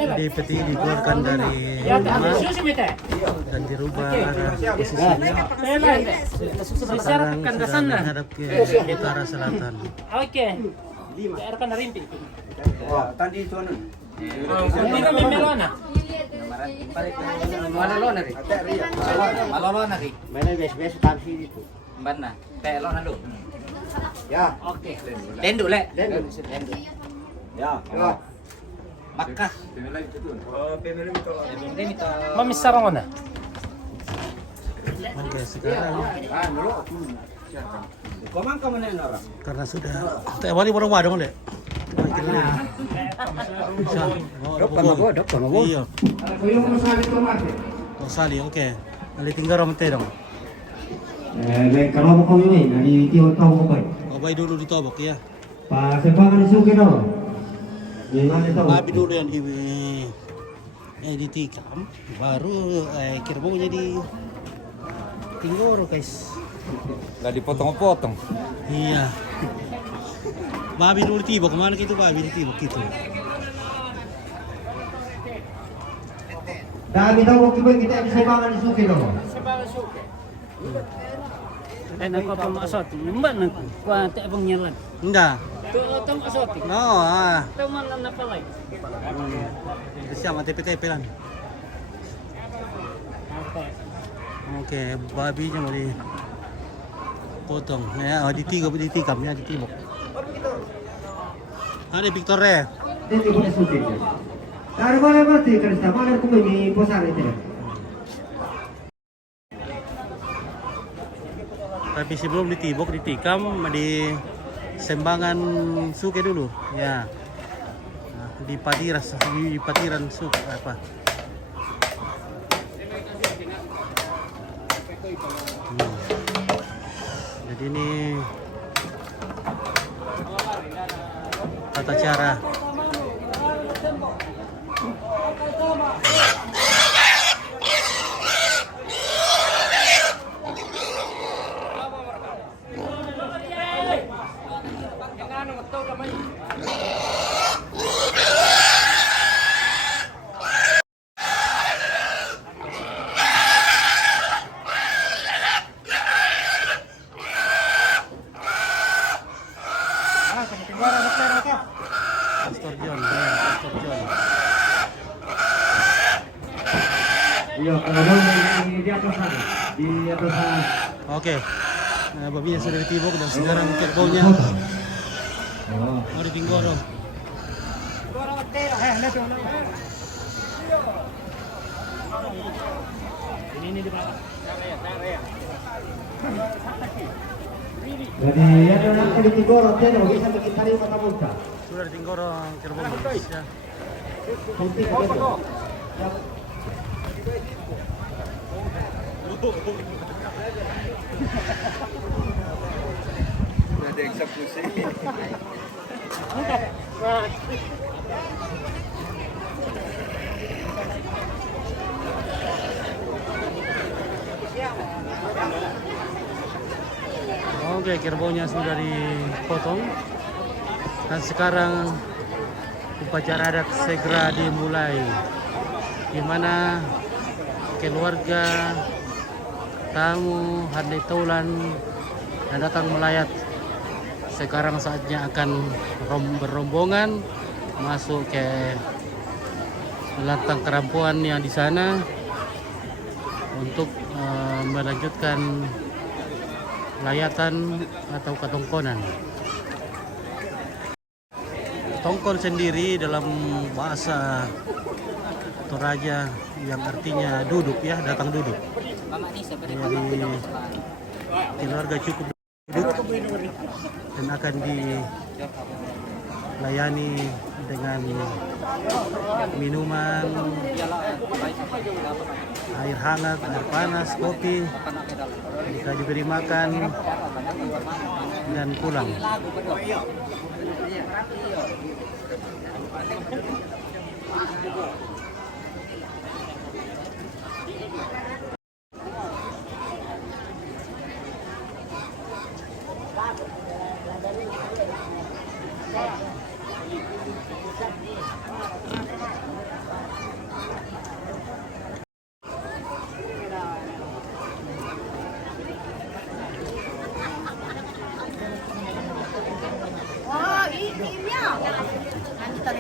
Jadi peti dikeluarkan dari rumah dan dirubah arah posisinya. Sekarang sedang menghadap ke utara selatan. Oke. Daerah kan rimpi. Wah, tadi tuan. Ini kan memelona. Malolo na rin. Malolo na rin. May beses-beses tayo dito. Ban na. Kaya lo na lo. Ya. Okay. Lendo le. Lendo. Ya. Ya. Maka. Mamisarang ko na. Oke, sekarang Komang ka mana orang? karena sudah wali warung wadong le. Dok, Iya. Oh, sali, oke. Ali tinggal romte dong. Kalau mau kau ini, dari tiap tahun kau baik. Obay dulu ditobok ya. Pak Sepangan disuki dong. Gimana tahu? Babi dulu yang ditikam, baru kerbaunya di tinggoro guys. Nggak dipotong-potong. Iya. Babi dulu tibok, kemana gitu babi ditibok gitu. Dami tahu kita bisa Sepangan disuki dong. Ako pa maasot. Lumba na kuha abang nyalan. Enggak. Ito maasot. No, Ito man lang napalay. Siapa TP-TP lang. Oke, babinya mau dipotong. Ya, ditikam ya, ditibok. Ada Victor ya? Ini boleh suki. Dari mana berarti kerja mana aku ini posar itu. Tapi sebelum ditibok, ditikam, di sembangan suke dulu, ya. Nah, di patiran suke apa? Jadi ini tata cara. Pastor John, ya, Pastor John. Iya, kalau di atas sana, di atas sana. Oke. Nah, babinya sudah ditibok dan sekarang kerbaunya mau ditinggoro. Ini di bawah. Jadi ada nanti di Tinggoro, tidak bisa kita tarik mata muka. Sudah ditinggoro kerbaunya. Ya. Ada eksekusi. Oke, kerbaunya sudah dipotong. Dan sekarang upacara adat segera dimulai. Di mana keluarga, tamu, handai taulan yang datang melayat sekarang saatnya akan berombongan masuk ke lantang kerampuan yang di sana untuk melanjutkan layatan atau ketongkonan. Tongkon sendiri dalam bahasa Toraja yang artinya duduk ya, datang duduk. Jadi keluarga cukup duduk dan akan dilayani dengan minuman, air hangat, air panas, kopi, bisa diberi makan dan pulang.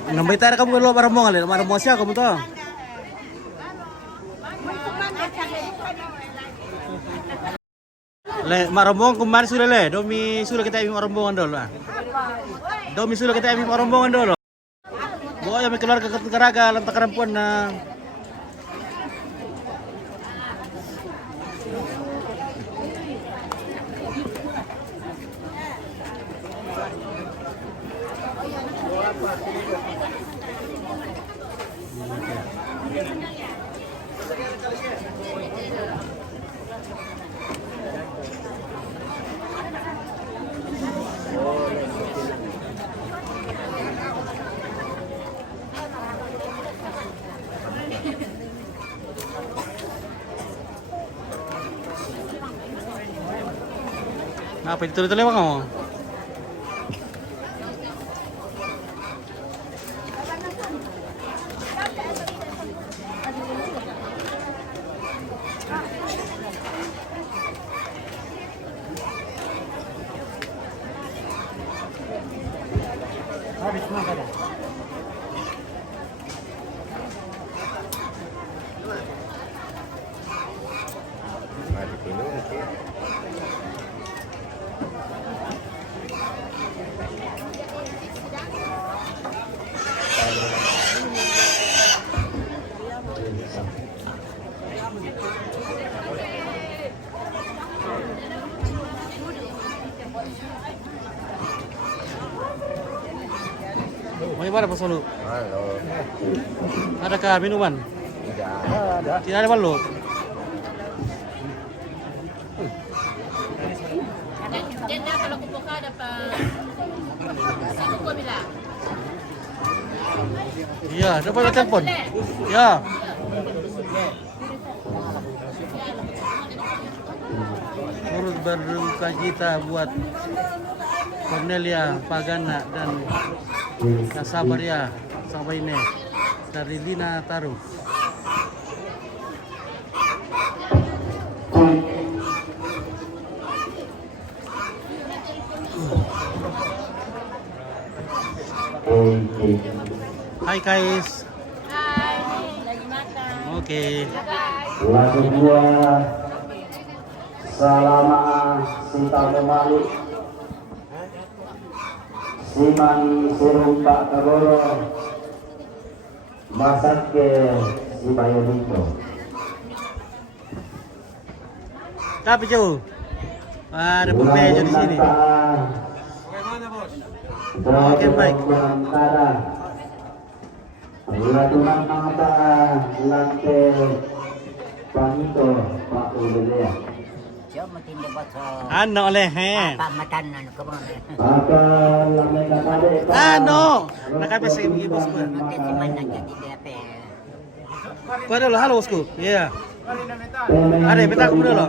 Nambay tayo kamu kalau maramo ngalil, maramo siya kamu to. Le, marombong kemarin sudah le. Domi sudah kita imi marombongan dulu. Domi sudah kita imi marombongan dulu. Bawa yang keluarga ke Karaga lantak perempuan na. Apa dituloy-tuloy mo ka mo? Bagaimana Pak Solu? Halo. Adakah minuman? Tidak ada balok. Jenda kalau kubuka ada situ kau bilang. Iya, dapat telepon. Ya. Turut berduka cita buat Cornelia Pagana dan Kasabaria Sabaine dari Lina Taruh. Hai guys. Hai, lagi makan. Oke. Lagu dua Salama Sinta Kembali Simani Sirumpa Kaboro Masak ke Sibayonito. Tapi jauh. Ada pembejo di sini. Oke, baik. Latunan mata lantai Panito Pak Udelea. Cuma tindak bocor. Ano oleh he? Apa matan anu kemana? Apa lamai nakade? Ano? Nakabisa yung bos ko. Mati si mana jadi DP. Kuha dulu, halo bosku. Iya. Ada, minta aku dulu.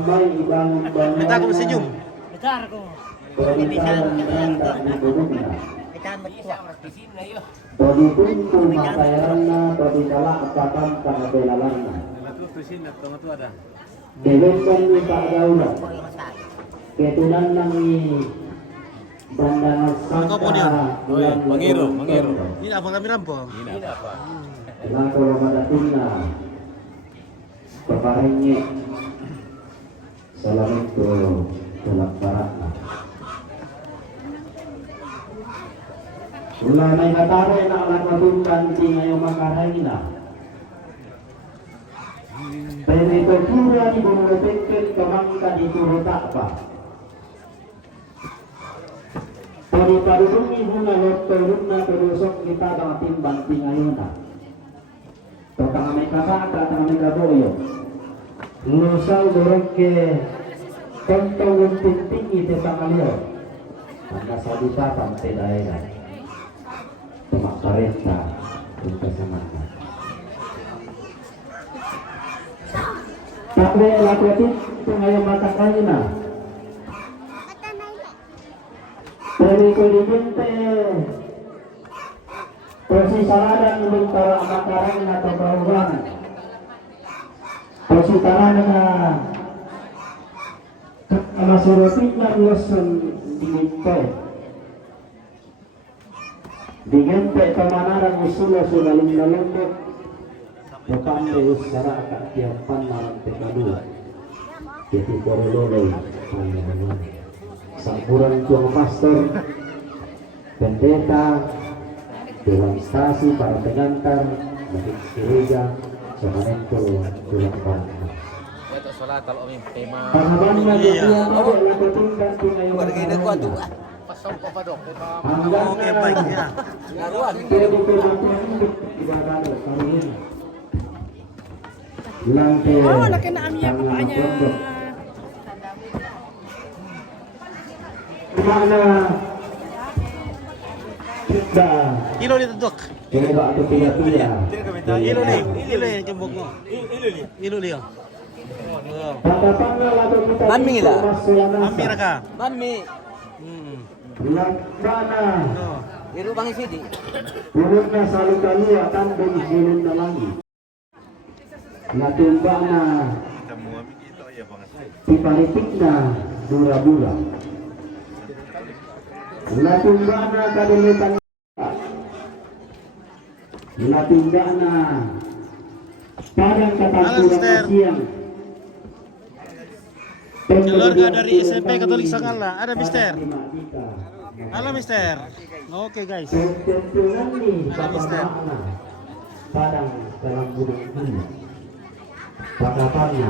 Minta aku senyum. Besar ko. Bisa kita metua. Bodi pintu makayarana, bodi kala apakan kana belalarna. Dewekkan minta daulah. Ketunan nangi bandana sangka. Mangiro. Ini apa kami rampok? Laku madatina. Paparingi. Salam itu dalam baratna. Ulah may matare na alam mabungkan di ngayong makarangina. Pero ito pura ni bumulupikit kamangka di turota pa. Pari-parungi huna lotolun na pedusok kita dapat timbang di ngayon na. Tokang may kasaka, tang may kaboyo. Lusal dorong ke kontong tinting ite pangalyo. Anda salita pantai daerah. Temak kareta untuk semana. Tapi lakukan pengayo mata kaina. Dari kudibinte posisi saladan luntara makaran atau bauan. Posisi tarana amasurotinya lusun diminte. Digante pamanaran usula-sula lumba-lumba Bapande usara katiapan malam tekadua Jadi koreloloi pandangan sampuran tuang pastor, pendeta, dewan stasi, para pengantar, makin gereja, semanento tulang bangsa. Untuk sholat kalau tema Pahabannya Iya. lakukan tunai Warga ini kuat tuh. pasal apa dok? Oke, baik ya. Oh, nakinaan bapaknya. Mana kita Ilo dito, Dok. coba atau tidak. Ilo yung kimbok mo. Ilo liyo. Tatapannya lalu kita Manmi lah. Amira ka. Mami, Laksana Oh. di rumah sini. Urutnya selalu kalua tandem silun na langit. Natumbana Tiparitikna dura-dura. Natumbana kadilitan. Natumbana padang katampuran siang. Keluarga dari SMP Katolik Sangala. Ada, Mister. Halo, Mister. Oke, guys. Ada, Mister. Padang dalam gunung ini. Pakapannya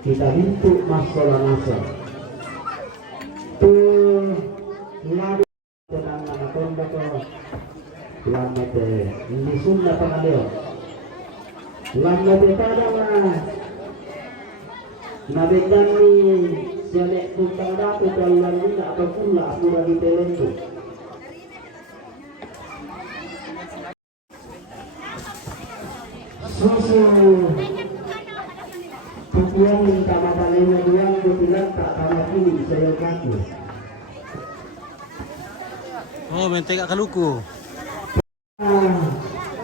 kita bentuk masalah masa. Tuh lalu tenang nama tonda ko. Lamete ini sunda pangaleo. Lamete padang na. Nabikan ni sialek tutang datu dalam tidak apa pula aku lagi telentu. Susu tujuan minta matalena duang kutilan tak sama kini saya kaki. Oh, mentega kaluku.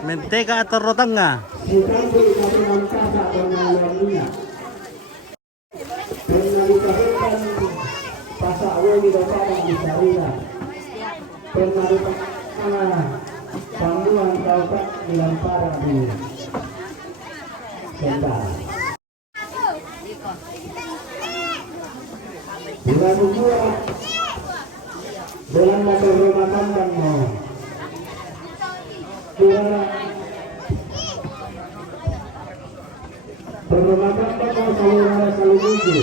Mentega atau rotanga? Si kampu satu mangkasa bernalar minyak. Pernah dikatakan pasak wali bapak di sarina. Pernah dikatakan panduan kaukat dilamparan di sendal. Bulan dua bulan motor rumah tanggang mau. Rumah tanggang mau selalu lucu.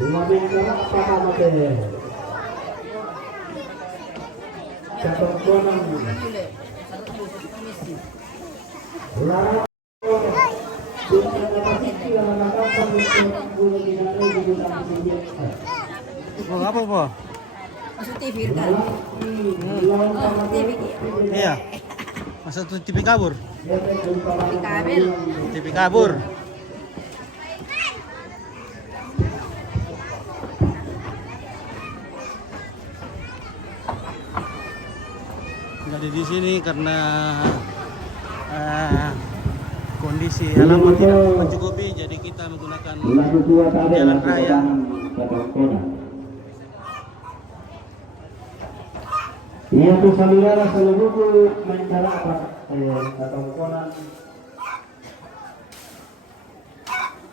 Rumah tanggang apa mate? Catat konan. Larang. Oh, apa po? Masuk TV kan? TV. Iya. Masa tuh TV kabur? Di kabel. TV kabur. Jadi di sini karena kondisi halaman tidak mencukupi, jadi kita menggunakan jalan raya. Iya tuh saudara seluruh mencara apa? Ketongkonan.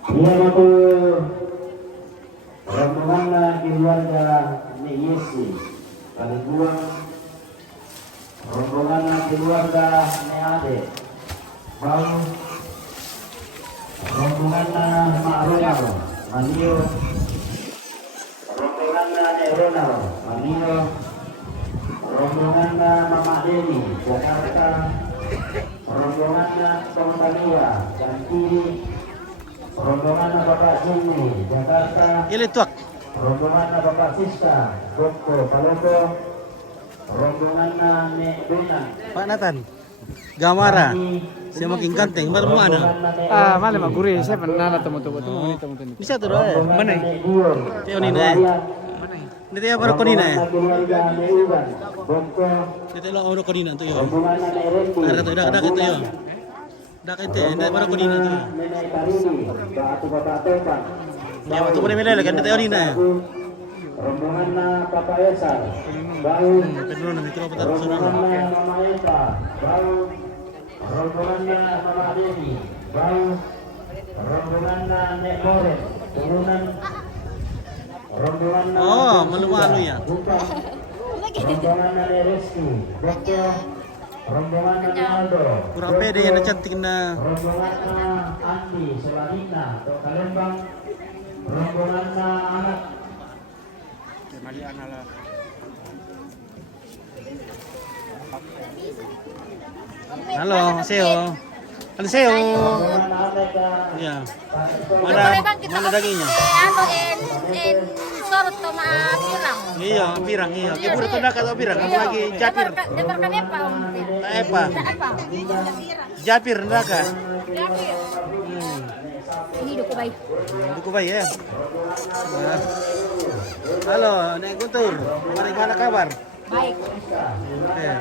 Iya itu rombongan keluarga ni Yesi. Kali dua rombongan keluarga ni Ade. Bang rombongan Mak Ronald, Manio. Rombongan Nek Ronald, Manio. Rombongan Mama Deni, Jakarta. Rombongan Tong Tania, Gantiri. Rombongan Bapak Jimmy, Jakarta. Ilituak. Rombongan Bapak Siska, Goko, Palogo. Rombongan Nek Dona. Pak Nathan, Gamara, siya makin ganteng, baru mo ano? Mali maguri, saya pernah temu-temu Bisa tuh doa. Mana? Teo nina eh. Hindi tayo baru kanina eh. Hindi tayo baru kanina tuh yo. Ada tuh, dak itu yo. Dak itu, hindi baru kanina tuh. Ya waktu mana mila kan tayo nina eh. Rombongan Papa Esar, bau. Pedro nanti kalau petar sana. Rombongan Mama Eva, bau. Rombongan Mama Deni, bau. rombongan Nek Moret, turunan rombongan Oh, malu-malu ya. Bukan. Rombongan Nek Rizky, Dokter, rombongan Nek Aldo, Kurang pede ya, cantik na. rombongan Andi, Sulanina, Tok Kalembang, rombongan anak Halo, Seo. Halo, Seo. rombongan Aleka, Ya. Boleh Mana bang kita mana dagingnya? Ano en sorot to pirang. Iya, pirang iya. Kayak udah tunda kata pirang, apalagi japir. Dapat kami apa om? Apa? Apa? Japir ndaka. Ini duku baik. Duku bayi ya. Nah. Halo, Nek Guntur. Bagaimana kabar? Baik. Oke.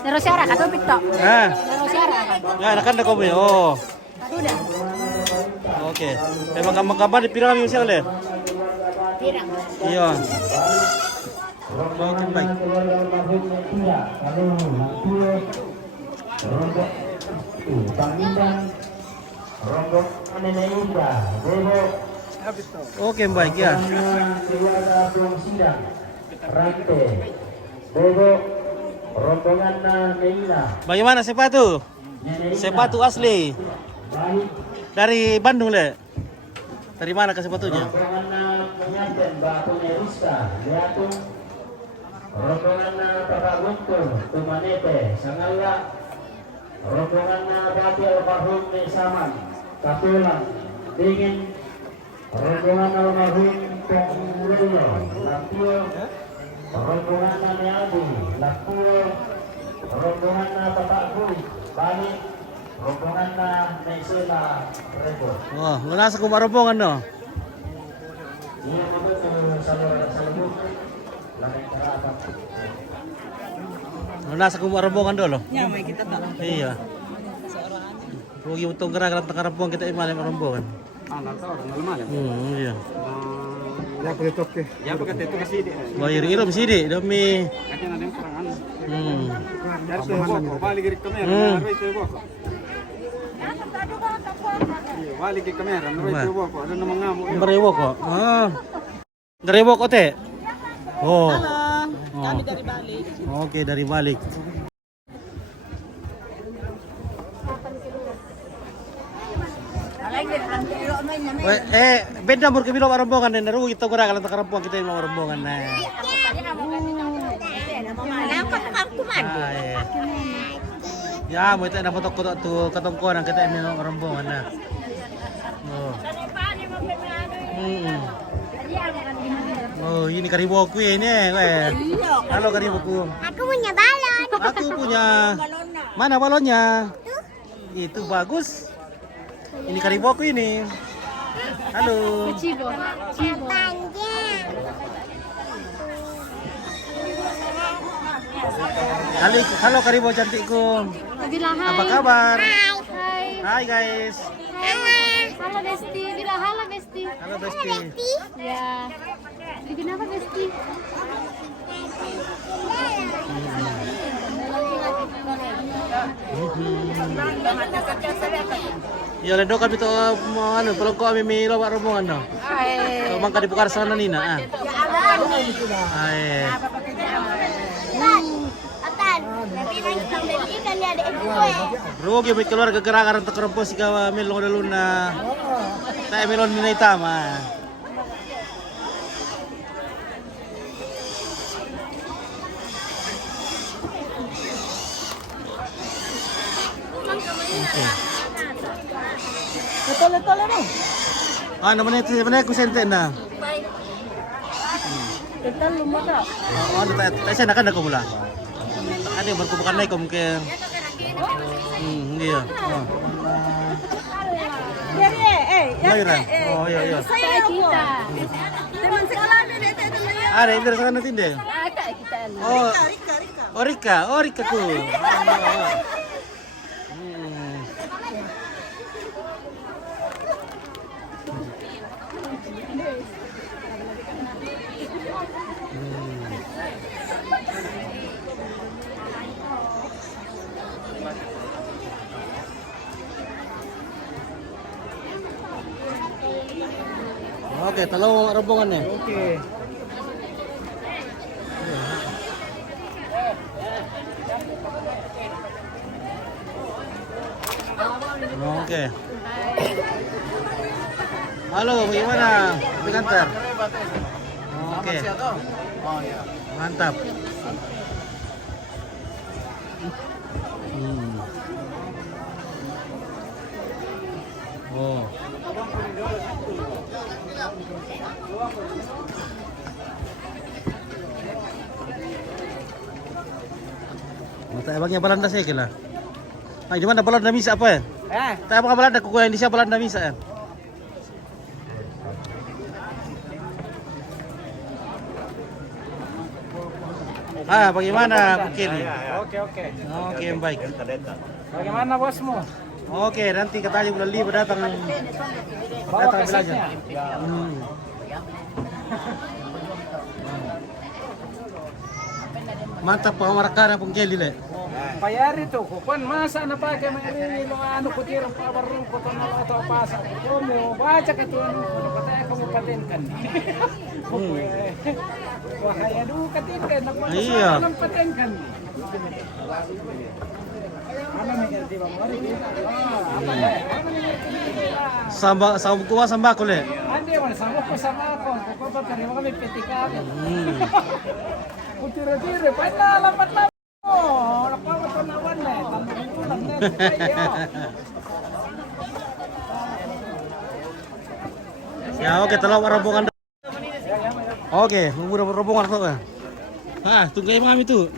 Terus siara kata pito. Nah, Terus siara kan. ya anak anda kamu ya. Oh, Sudah. oke. Emang kabar di pirang kami usia le? Pirang. Iya. Oke, baik. Oke, baik ya. rombongan Neila, Bagaimana sepatu? Sepatu asli dari Bandung le. Dari mana ke sepatunya? rombongan pengantin Mbak Rizka, Liatung, rombongan Bapak Guntur, Tumanete, Sangala, rombongan Bati Almarhum Saman, Katulang, Dingin, rombongan almarhum Pengulilo, Lampio, rombongan Nealdi, Lampio, rombongan Bapak Gui, Bali, rombongan Nesela, Rebo. Wah, lunas aku rombongan no. Iya, betul, salah Lunas aku rombongan dulu. Ya, may kita tak. Iya. Rugi utong gerak rombongan kita imalim rombongan. Iya. Ya begitu ke. Ya begitu itu kasih dia. Bayar irum sidi demi. Kayaknya ada yang serangan. Hmm. Dari itu balik ke kamera, naruh itu boko. Iya, balik ke kamera, naruh itu boko. Ada nama ngamuk. Berewok kok. Ah. Berewok ote. Oh. Kami dari Bali. Oke, dari balik. Beda mur kami lo rombongan dan naruh kita gerak kalau rombongan kita mau rombongan nah. Ya, mau itu ada foto tuh ketongkonan kita mau rombongan nah. Oh. Oh, ini kariboku ini, halo kariboku. Aku punya balon. Aku punya. Mana balonnya? Itu bagus. Ini kariboku ini. Halo. Cibo. Cibo. Halo karibo cantikku. Bilang hai. Apa kabar? Hai. Hai guys. Halo Besti. Bilang halo Besti. Halo Besti. Ya. Bikin apa Besti? Ya ledo kami to anu kalau kau kami lo rombongan no. Ai. Mangka di Pukar sana Nina. Ai. Rugi may keluarga gerakan untuk kerempos si kawa melong daluna. Tayo melon ni tama. Betul-betul no. Ano man ito man ko sente na. Betul lumaka. Ano tayo sa nakanda ko mula. Ano berkubukan na ikom ke. Iya. Mayra. Oh iya iya. Saya kita. Teman sekolah ini itu. Ada indra sana tinde. Ada kita. Oh. Rika. Oh Rika ku. Oke, talo rombongannya. Oke. Oke. Halo, bagaimana? Pengantar. Oke. Mantap. Oh. Mata abangnya Belanda saya kira. Ah, di mana Belanda misa apa ya? Tak apa Belanda kuku yang di siapa Belanda misa ya? Ah, bagaimana Bukil? Oke, oke. Oke, baik. Bagaimana bosmu? Oke, nanti katanya bulan Liba datang belajar. Mantap pengamarakana Bukil le. Payari tuh, kupan masa na pakai mengirini lo anu kutirang pabarong ko to na to pasa. Kamu baca ka tuan ko katanya kamu patenkan. Wah, kaya dulu katinkan nak Iya. patenkan. Samba kuah samba ko le. Ande man sama ko sama ako. Ko pa terima kami petikan. Kutira-tira pa na lampat na. Oh, nakawat na wan na. Tanong ko lang na. Ya oke, telah rombongan. Oke, udah rombongan tuh. Ah, tunggu kami tuh.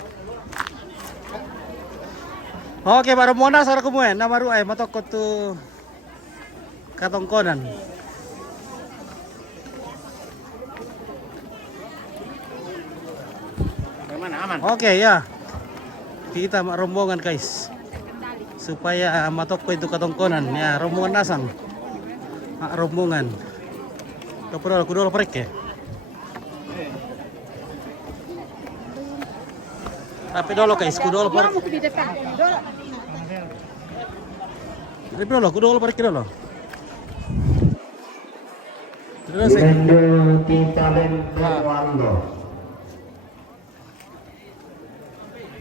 Oke, baru rombongan sara kumuen. Nama ruai matokot tuh katongkonan. Bagaimana aman? Oke ya. Kita rombongan guys. Supaya matokko itu katongkonan. Ya, rombongan nasang. Rombongan. Kudol perek ya. Tapi dulu guys, kudol perek. Tapi dulu, kudol perek dulu. Terus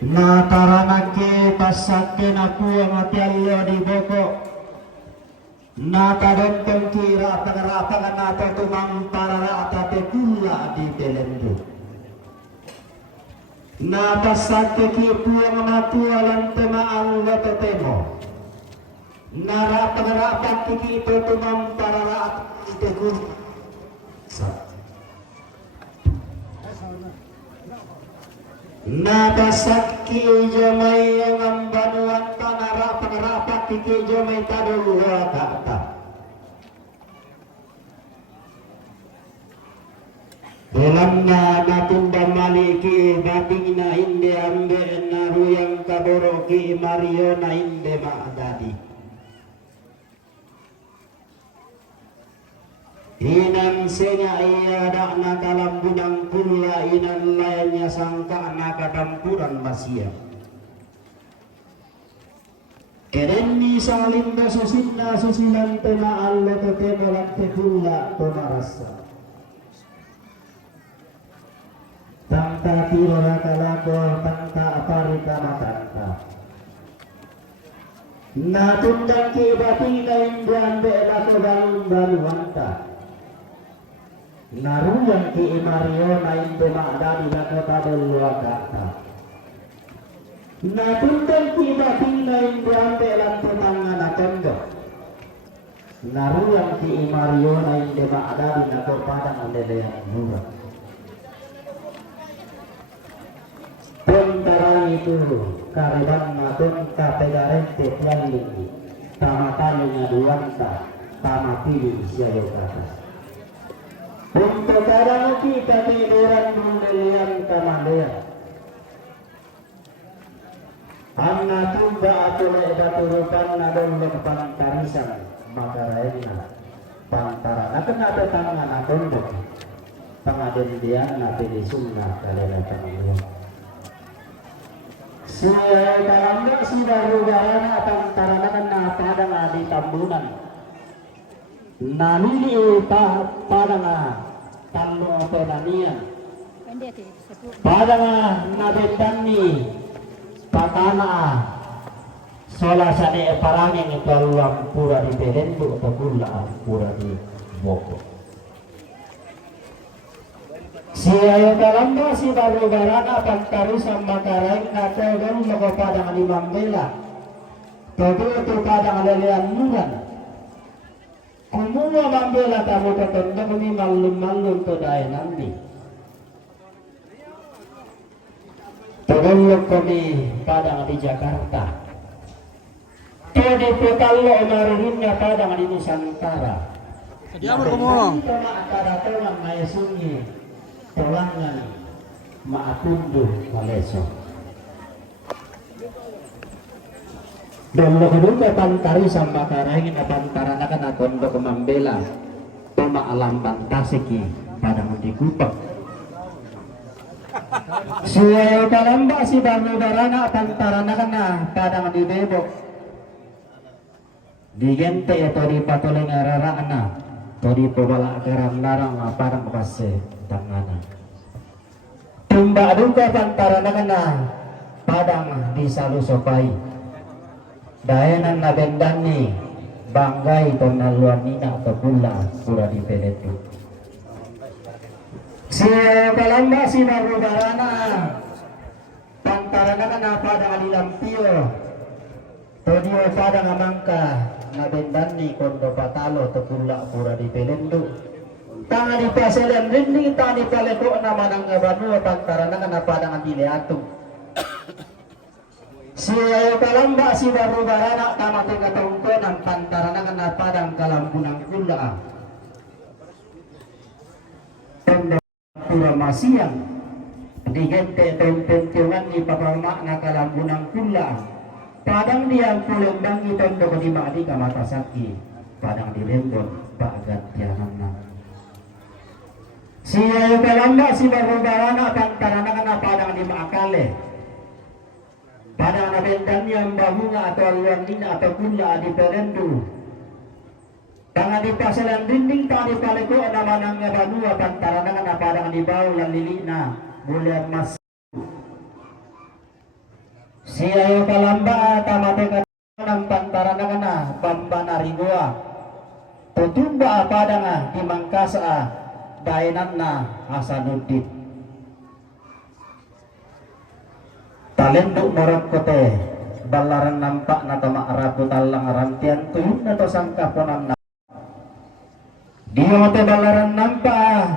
Nataranake pasake naku matiallo di boko. Nata dontong kira penerapangan nata tumang pararata tekula di telendu. Nata sate ki puang matualan tema angga temo. Nara penerapan kiki itu tumang pararata tekula. Nabasaki jomay ang banuan tanara pangarapat kiki jomay taduluwa kata. Dalam na natunda maliki bating na hindi ambe naruyang kaboroki Mario na hindi maadadi. Inan senya iya dak na dalam bunang pula inan lainnya sangka na kadampuran masia. Kerenni salinda susinna susilan tema allo totemo lante pula tomarasa. Tanta tirora kalako tanta aparika matanta. Natundang kibating na induan be'la ko balun-baluanta. Naruyang ki Mario na inde maadadi na kota dulwa kata. Natundang kibating na induan be'la tumanga na tondo. Naruyang ki Mario na inde maadadi na kota andeleang mura. Pentarang itu kariban matun kapegarente planlingi tama kali ngaduanta tama pilih siayo kata untuk kadang kita tiduran mundelian kamandean anna tuba atule baturupan nadon pantarisan makaraena pantara nakena tangan atondok pangadendian na pilih sunnah kalela tangan. Saya kalangga sudah rugarana tang taranakan na padang adi tambunan. nalili padanga talo penania padanga nabetani patana sola sane parangeng itu aluang pura di Pelendu atau pula pura di Boko. Siya kalamba si baru barana pagtaru sa makarang atau dan logo padang di Mambela. Todo itu padang lelean mulan. Kumua Mambela tamu ketenda kami malum to dai nanti. Todo kami padang di Jakarta. Todo petalo maruhnya padang di Nusantara. Dia berkomong. Antara tolang mayasungi. Tolangan maatundu maleso. Dolo kedua pantari sama karangin pantara nakan akondo kemambela toma alam bantasiki pada mundi kupak. Suwayo kalamba si bangu barana pantara nakan pada mundi bebok. Digente atau di patoleng ararana atau di pebala garam larang parang kase tangana. Tumba duka pantara nakana padang di salusopai. Dayanan nabendani banggai tonaluan nina atau pula di Pelendu. Siya kalamba si marubarana pantara nakana padang di Lampio. Todio padang amangka nabendani kondo patalo atau pula di Pelendu. Tangan di paselan rinding tangan di paleko nama nang ngabanu pantara nang padang di Leatu. Siya kalamba si baru barana tama tengah tongko nang pantara nang padang kalampunang kula. Tondo pura masiang digente tempentungan di papamak na kalampunang kula. Padang diang pulembang itondo di madi kamata saki. Padang di Lembon pagat tianang. Siya kalamba si baru barana pantara nang padang di Maakale. Padang na bendan yang bahunga atau aluan nina atau kula di Pelendu. Tangan di pasalan dinding tangan di paleko nama nang ngabanua pantara nang padang di bau lalilina bulan mas. Siya kalamba tamate nang pantara nang bambana rigua. Tutumba padang di Mangkasa dayanan na Hasanuddin. Talenduk morok kote balaran nampak na tama arabu talang rantian tuyuk na to sangka ponan na dia mote balaran nampak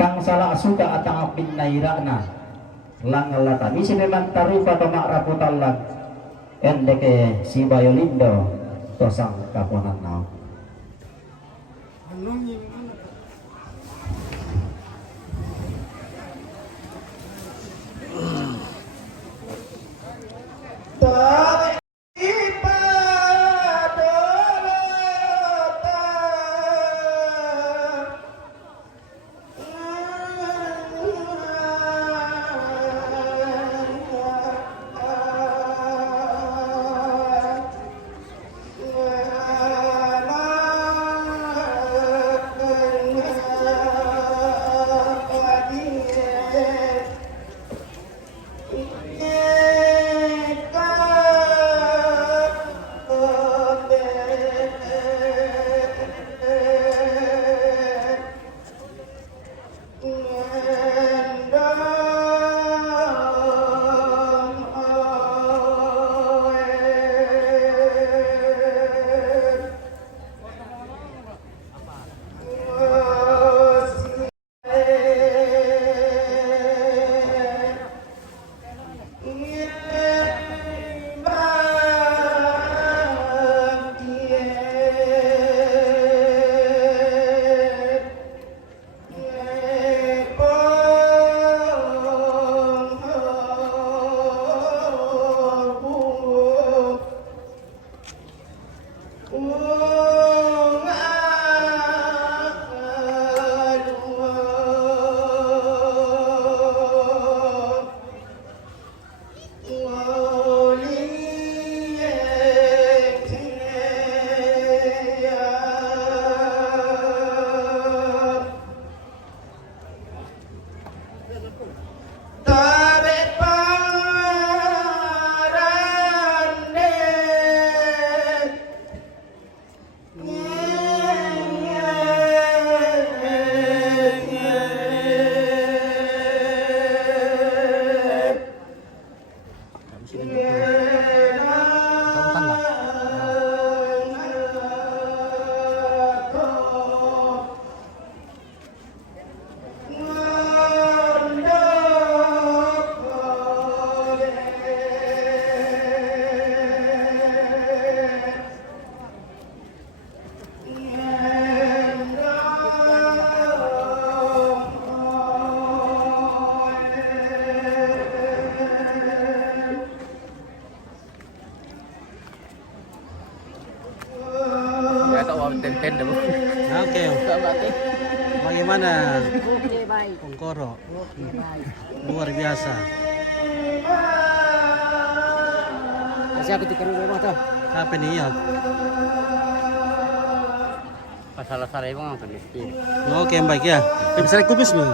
pang salah suka atang apin naira na langalata misi memang tarupa tama arabu talang endeke si Bayolindo to sangka ponan na tenda bu. Oke. Bagaimana? Oke, baik. Pongkoro. Oke, baik. Luar biasa. Kasih aku tikar dulu tuh. Apa nih ya? Masalah-salah emang apa nih? Oke, yang baik ya. Bisa kubis nih.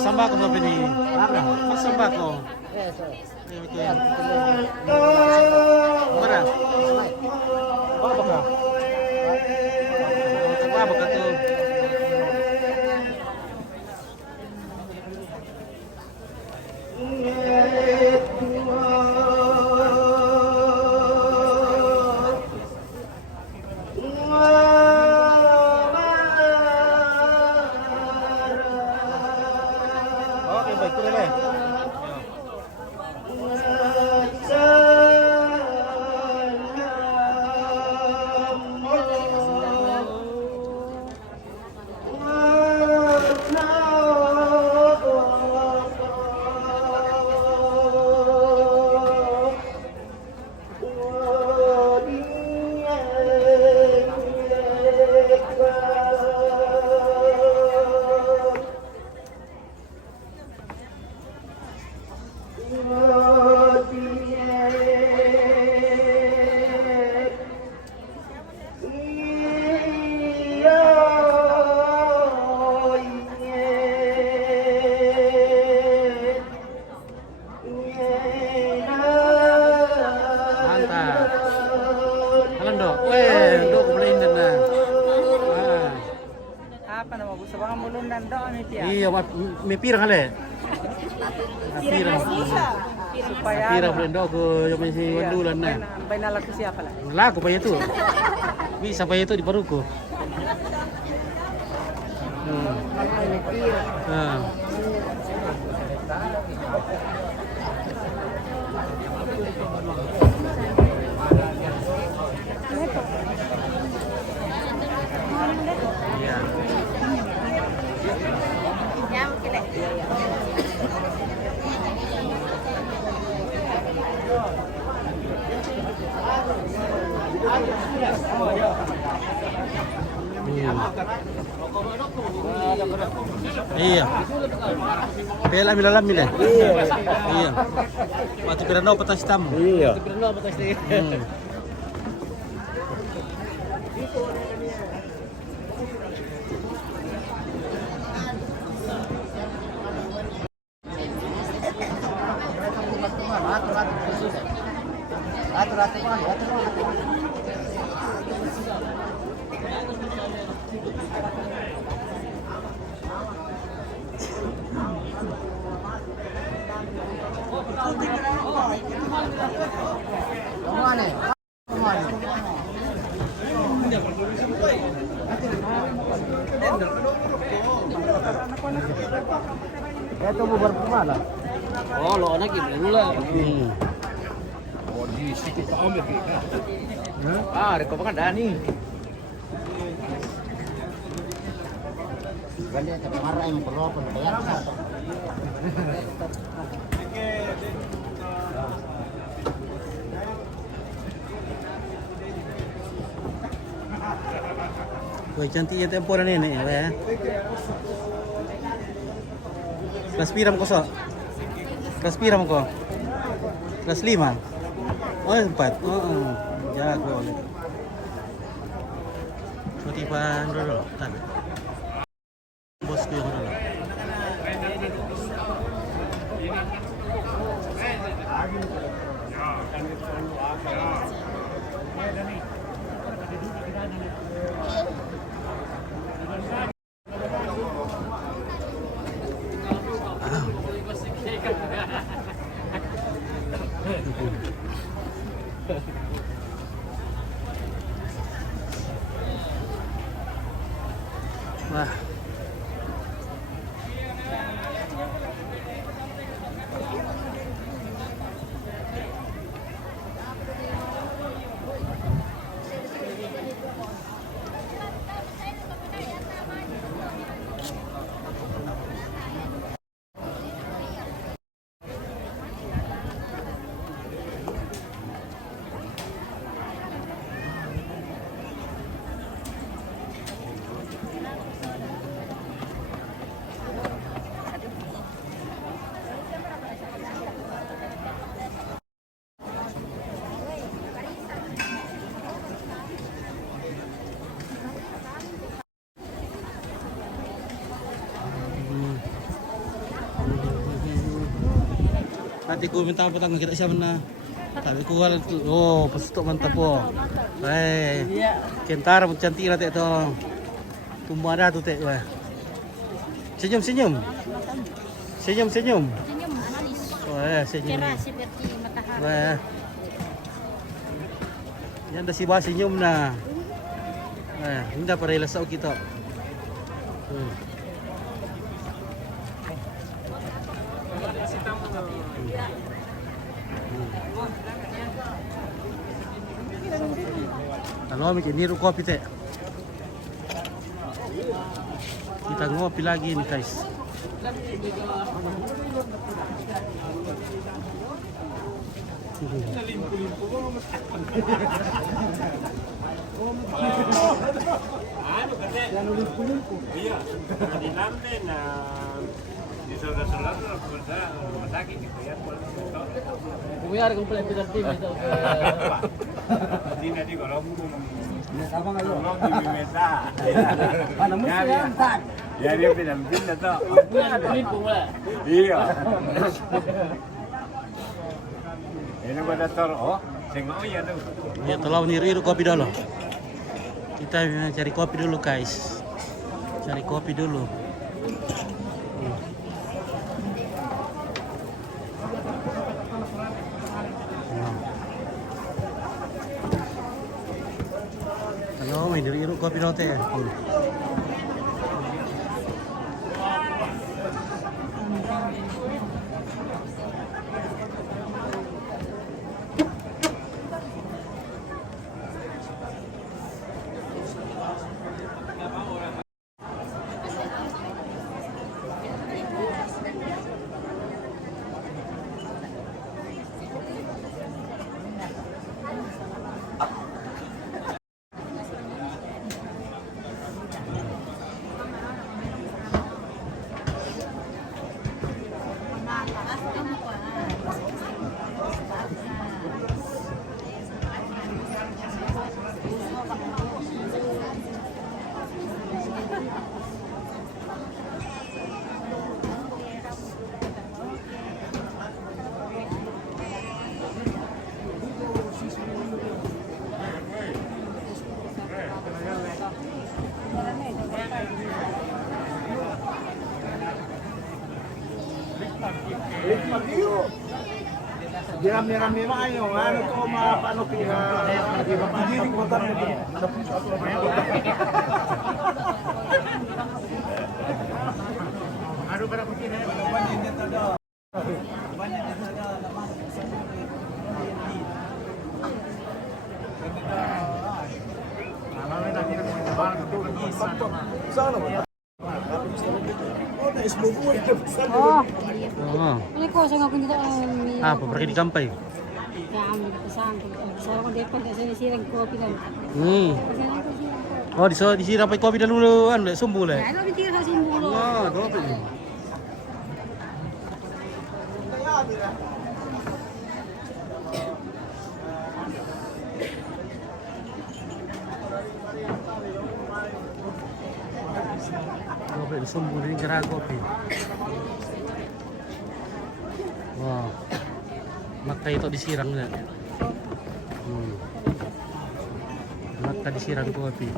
Sambako sabi ni. Sambako. Mana? Apa ka? Apa ka tu? Oke, baik, boleh. Iya, may pirang hali. Pirang. Pirang blendo ko yung may si Wandulan na. Bainalag ko siya pala. Lago pa ito. Bisa pa ito di paruko. Ah. Iya. Iya. Pela milalam mila. Iya. Pati pirano patas tam. Iya. Ito mo berpemala. Oh, lo anak ibu lah. Oh, di situ Pak Om ya. Ah, reko kan Dani. Ganda tapi marah yang perlu pun bayar. Wah, cantiknya tempo na nenek ya. Kelas piram ko so? Kelas piram ko? Kelas 5? Oh, 4. Oo. Jago ulit. Suti pa dulu. Tan. Bos ko yung dulu. Wah. Nanti ko minta apa tangga kita siapa na. Tapi ko wala oh pastok mantap po. Kentar mo cantik natin ito. Tumbuh ada tu teh. Senyum senyum. Senyum senyum. Senyum manis. Wah, senyum. Cerah seperti matahari. Wah. Yan dah si ba senyum na. Hindi para ilasaw kita. Ano, may kiniru kopi teh. Kita ngopi lagi nih guys. Iya, di nanti di saudara-saudara rumah sakit gitu ya. Bumiyar komplit kita tim itu. Hindi ko alam kung Sama ngayon. di mesa. Ano mo siya? Ya dia pinampin na to. Kulit po wala. Iya. Ini pada tor oh, sengok ya tuh. Ya tolong niru kopi dulu. Kita cari kopi dulu guys. Cari kopi dulu. Halo, may niru kopi dulu teh. Dirami-rami mayo, ano to paano kaya mapagiling ko tayo. Ano ba ko kina? Oh, Oo. ini ko sa nga dito Ah, pabraki di kampay. kami pasang. Sa ko dito pag sa sirang kopi lang. Oh, disiram pa kopi dulu ano, sumbul eh. Ano bitira sa simbulo. Wah, dope. Kopi sumbul ini kira kopi. Wah. Maka itu disiram ya. Maka disiram kopi.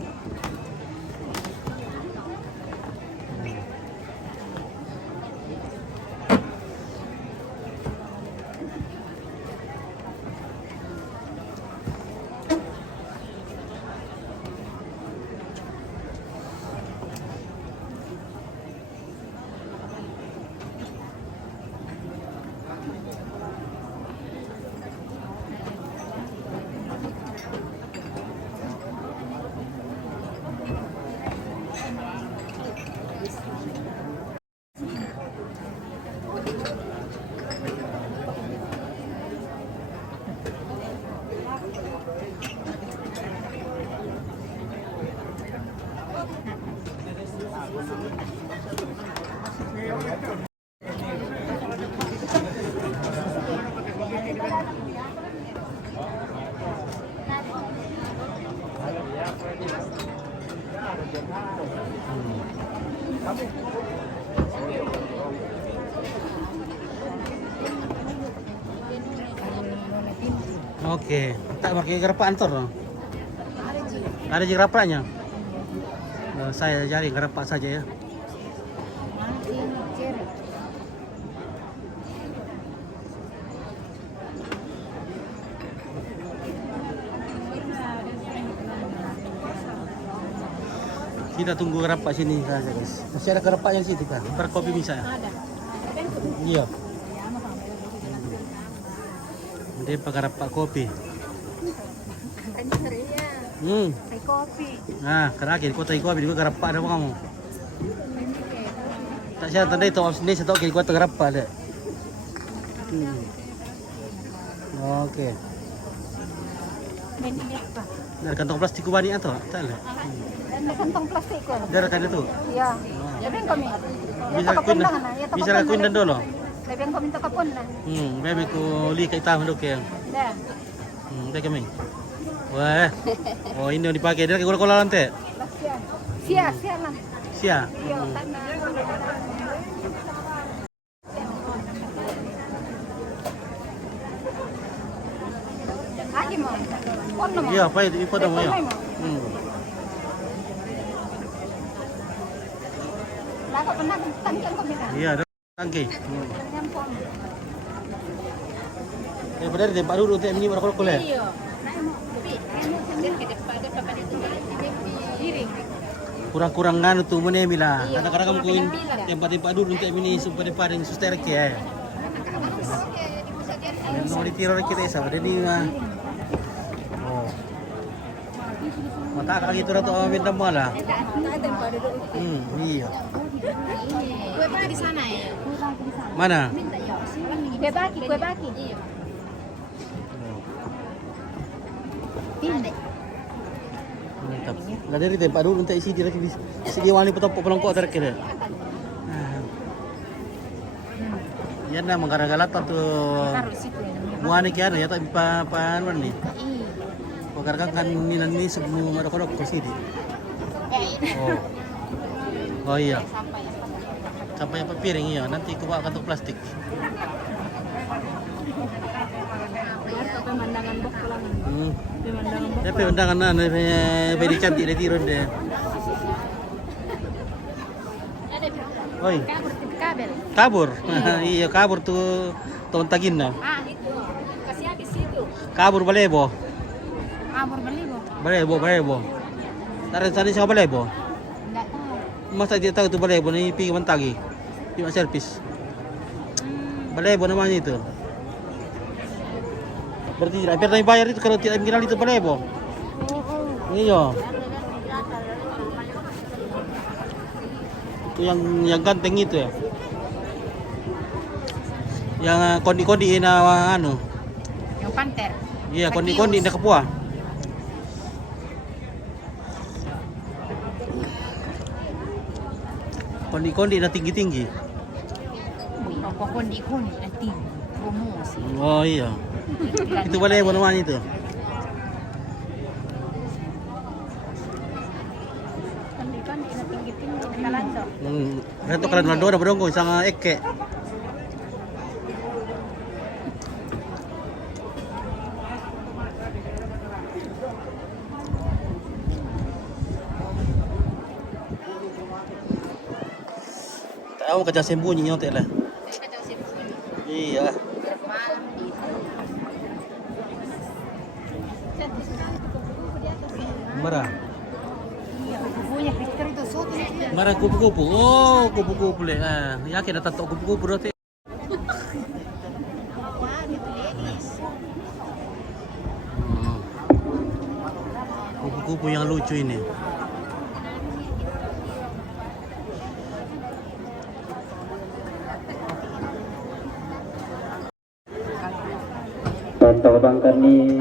Oke, tak pakai gerapa antor loh. Ada di gerapanya. Saya cari gerapa saja ya. Kita tunggu gerapa sini saja guys. Masih ada gerapa yang situ kan? Berkopi bisa ya? Ada. Iya. Dia pakai gerapa kopi. Kayak kopi. Nah, keraki di kota kopi juga gerapa ada apa kamu? Tak siapa tanda itu sini saya tahu di kota gerapa ada. Oke. Dari kantong plastik banyak atau? Tak ada. Ada kantong plastik ko. Dari kan itu. Iya. Lebih kami. Bisa lakuin dan dulu. Lebih kami to kapon na. Bebe ko li kay tahu dok ya. Dah. Teka kami. Wah. Oh, ini yang dipakai dia gula-gula lantai. Sia lang. Sia. Iya, tana. Lagi mo. Ono mo. Iya, apa itu? Ipo dong ya. Lako pa na tangkan ko bina. Iya, ada tangki. Benar deh, Pak Dulu ini berapa ya? Iya. Kurang-kurang nganu tuh mana bila. Kadang-kadang kamu kuin tempat-tempat dulu untuk ini supaya depan yang suster ya. Mau ditiru kita sama ini. Oh. Mata kaki itu ratu minta malah. Iya. Kue pa di sana ya. Mana? Kue baki. Iya. Mantap. Lah dari tempat dulu untuk isi dia lagi. Segi wali petopok pelongkok terakhir. Ya na manggaragala tuh. Muani kian ya tak pan mana nih. Pagkarkan kan ni sebelum ada kodok ke sini. Oh iya. Sampai apa piring iya, nanti ke bawa kantong plastik. Pemandangan bok pulang. Tapi undangan na bedi cantik dia tiru deh. Oi, Kabur ke kabel. kabur. Iya, kabur tuh tahun tagin na. Itu. Kasih habis itu. Kabur balebo. Kabur beli bu. Balebo. Tarik tadi siapa balebo? Enggak tahu. Masa dia tahu tuh balebo nih pergi mentagi. Di servis. Balebo namanya itu. Berarti tidak pernah bayar itu kalau tidak mengenal itu balebo. Iya. Itu yang ganteng itu ya. Yang kondi-kondi na anu. Yang panter. Iya, kondi-kondi na kapua. Kondi-kondi na tinggi-tinggi. Apa kondi-kondi nanti promosi. Oh iya. Itu balebo namanya itu. Kondi-kondi na tinggi-tinggi na kalando. Reto kalian lado na beronggo isang eke. Tahu kerja sembunyi nyotek lah. Iya. Marah. Punya Victor itu soto. Marah kupu-kupu. Oh, kupu-kupu le. Yakin ada tato kupu-kupu berarti. Kupu-kupu yang lucu ini. Contoh bangkan ni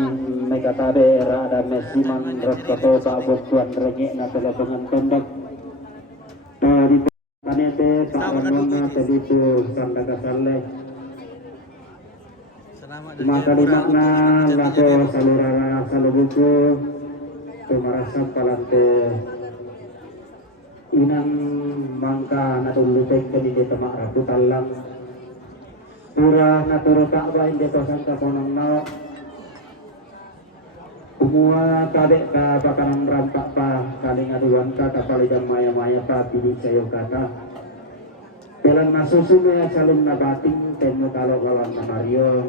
mereka tabe ada mesiman roskoto pak bukuan rengek na telepongan pendek. Dari kanete pak Ramona tadi tu sandaka saleh. Maka di makna lako salurara salubuku pemarasa palante inang mangka natung lutek kini di temak ratu talang. Pura naturo takwa inde tosan ka ponong nao. Umua kadek ka bakanan rampak pa kaling aduan ka kapalidan maya-maya pa pilih sayo kata. Belan masusume calon na bating temu kalau lawan na Mario.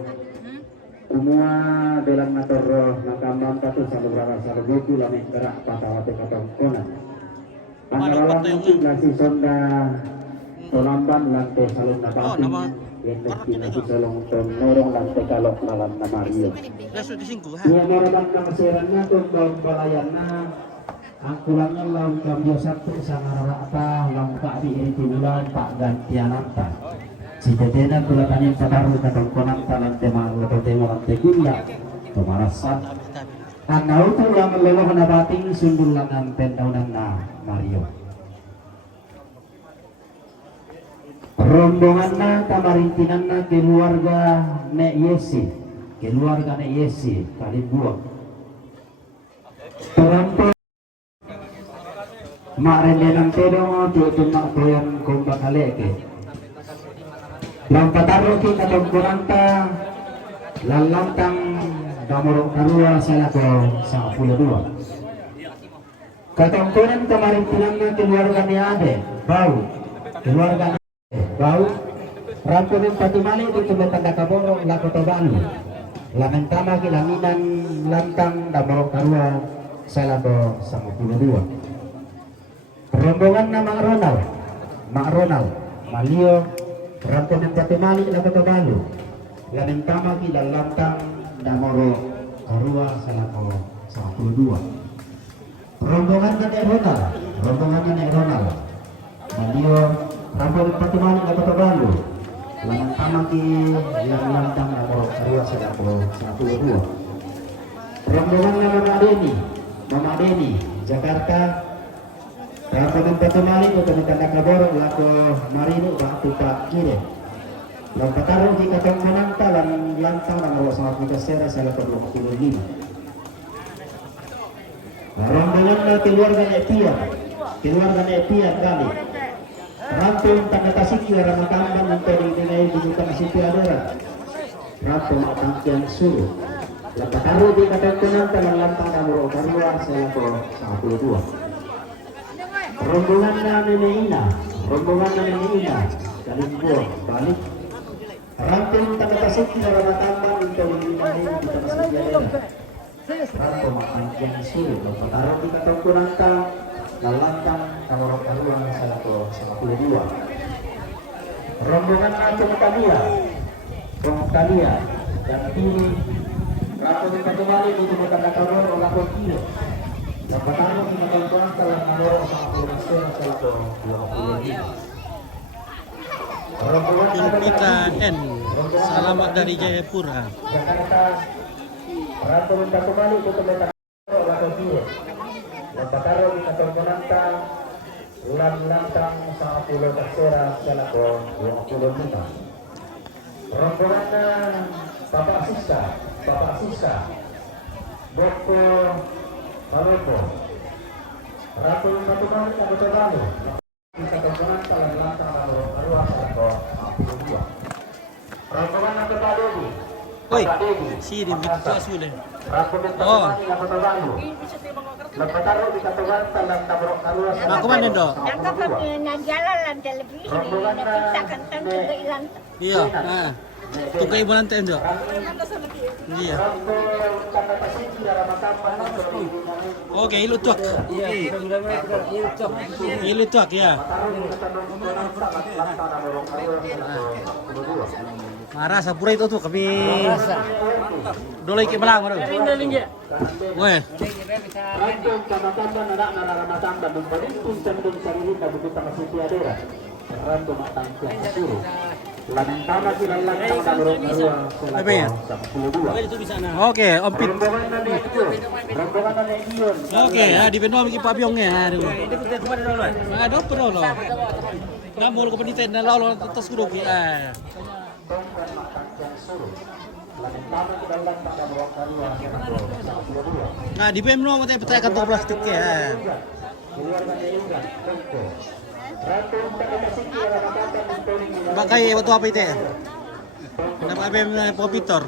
Umua belan natoro nakambang patu salurara salubuku lame gerak patawate katong konan. Pangalawan mungkin nasi sonda tolamban lantai salon na bating. Yang destinasi tolong norong lantai kalok lawan na Mario. Ia norong kamasirannya tuh daun balayanna angkulannya lawan kambio satu sangarara apa lawan pak di bulan pak gantiananta. Si tetena tulatannya pataru katong konanta lantai malu atau tema lantai kuliah pemarasan. Anau tuh yang lelok na bating sundul langan pendaunan na Mario. Rombongan na kamarintinan na keluarga Nek Yesi kali buang Toronto mak rendenang tedong tuh mak toyan kompak kaleke lampataro ki katong kuranta lalantang damorok karua salako sa 12 katong kuran kamarintinan na keluarga ni Ade bau keluarga bau rampunin patimali itu betanda kaboro lako tobalu lamen tama kilanginan lantang damorok karua salako sa 12 rombongan na Mak Ronald Malio rampunin patimali lako tobalu lamen tama kilalantang damorok karua salako sa 12 rombongan na Ronald Malio rampunin patimali lako tobalu laman tamaki yang lantang nomor karua sedako 12 rombongan Mama Deni Jakarta rampunin patimali untuk tanda kabor lako marino batu pak kire lampataron di katong mananta lan lantang nomor 1 sera salako 25 rombongan na keluarga Epia kali Rampung tanda tasiki orang makambang untuk dinilai dibuka masih piadora. Rampung tangkian suruh. Lepas taruh di katong tenang telah lantang nomor karua selako 12. Rombongan Nenek Ina, Kalinggo, balik. Ranting tanda tasik di dalam tambang untuk ini kita masih ada. Ranto makan yang sulit, taruh di kantong kurangka, lalantang kamar karuan salah ke 52. Rombongan Aceh Kalia, dan ini Ranto di kembali untuk berkata karuan olah kiri. Dapat taruh di kantong kurangka kamar 52 salah ke 25. Julpita N, selamat dari Jayapura. Ratu minta kembali ke tempat laku dia. Lepas taruh di kantor penantang, ulang lantang sama pulau tersera selaku 25. Rombongan Bapak Sisa, Dr. Malopo. Ratu minta kembali ke Kota Baru. Di kantor penantang lantang Arwah selaku 52. Rombongan Nabi Dewi. Oi, sini betul sudah. Oh. Aku mana dok? Tangkap jalan televisi kita kan Iya. Tukar ibu nanti dok. Iya. Oke, ilu tuak. Ilu tuak ya. Marah sapura itu tuh kami dulu ikut melang baru. Weh. Apa ya? Oke, ompit. Oke, di bawah bikin pabiongnya. Aduh. Ada apa dulu? Namun kepentingan dan lalu atas kudu ya. Nah, di BEM no matanya percaya kantong plastik ya. Pakai waktu apa itu? Kenapa BEM komputer?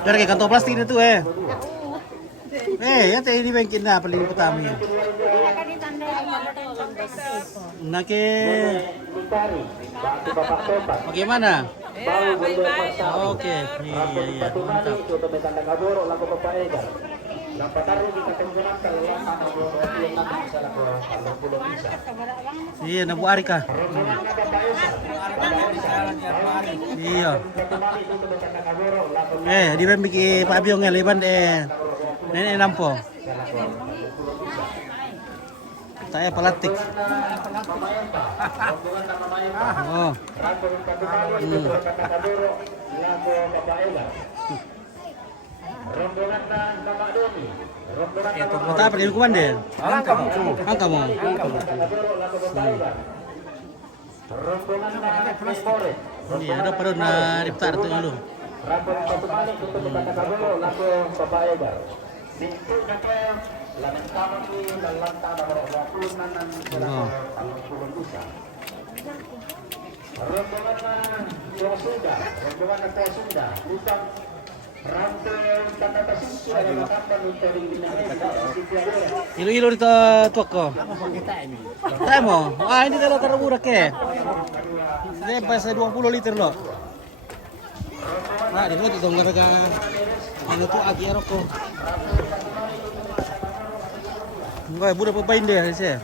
Dari kantong plastik itu ya tadi di bengkin dah paling pertama. Nake. Bagaimana? Oke, iya mantap. Iya, Nabu Arika. Iya. Di bikin Pak Biong ngeliban nenek nampo. Saya pelatik. Oh. Kota apa di hukuman deh? Angka mau. Iya, ada perlu na diptar tu dulu. Ilu dito toko. Tayo mo. Hindi talo taraburak eh. Hindi pa sa 20 liter lo. Di mo dito ngaraga. Ano to agi aro ko. Nggak, budak pemain deh sih.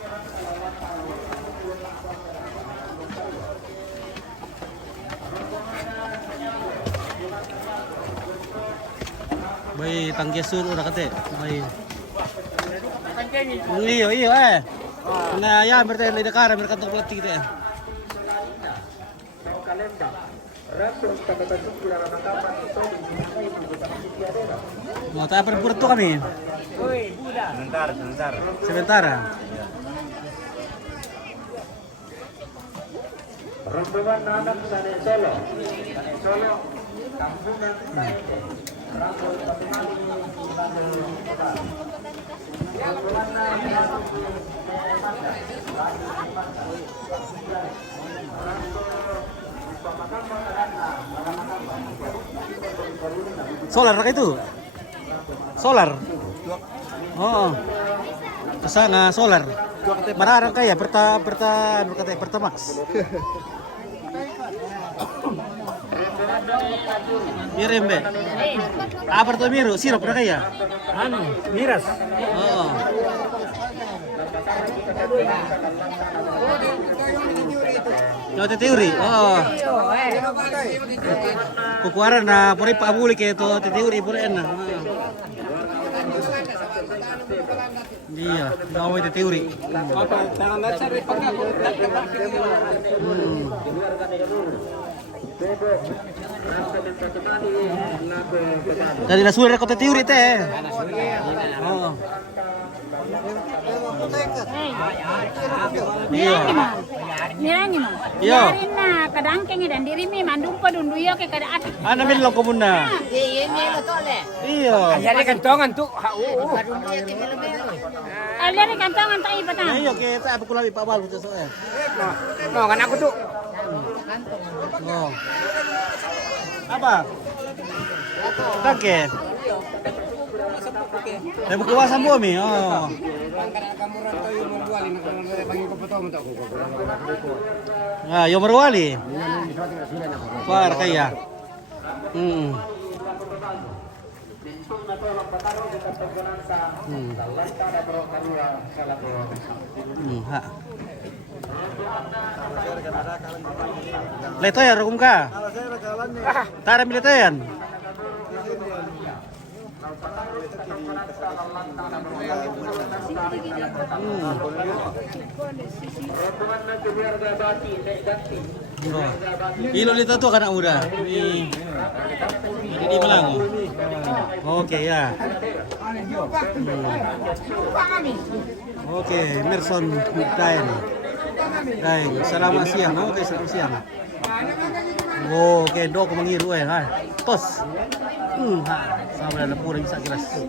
Bayi tangki sur udah kate. Bayi. Iyo Nah ya berarti di Dakar mereka untuk pelatih gitu ya. Mau tak perpur tuh kami. Sebentar. Rombongan anak sana Solo, kampungan Solar kah itu? Solar. Oh. Kesana solar. Mararang kaya Pertamax. Mirim be. Apa tuh miru? Sirup na kaya? Miras. Oo. Yung teori. Oo. Kukuaran na puri paabuli kayo to teori puri na. Iya, naway teori. Dari nasulir ko teori teh. Oo. Iya. Mirani mo. Iya. Yarin na kadangkeng dan diri mi mandum pa dunduyo ke kadaan. Ano min lang ko muna? Iya. Ayari kantongan tuh. Alere kantongan ta ibatan. Iya, kita apa kulawi pa bal ko eh. No, kan aku tuh. Oh. Apa? Kake. Saya buka wasan bumi. Oh. Nah, yo merwali. Par kaya. Ha. Letoyan rukum ka. Tara miletoyan. Ilo dito tuh kana muda. Jadi malang. Oke ya. Oke, Merson Dain. Dain, selamat siang. Oke, selamat siang. Oke, do ko mangiru ha. Tos. Ha, sama na pura bisa kilas.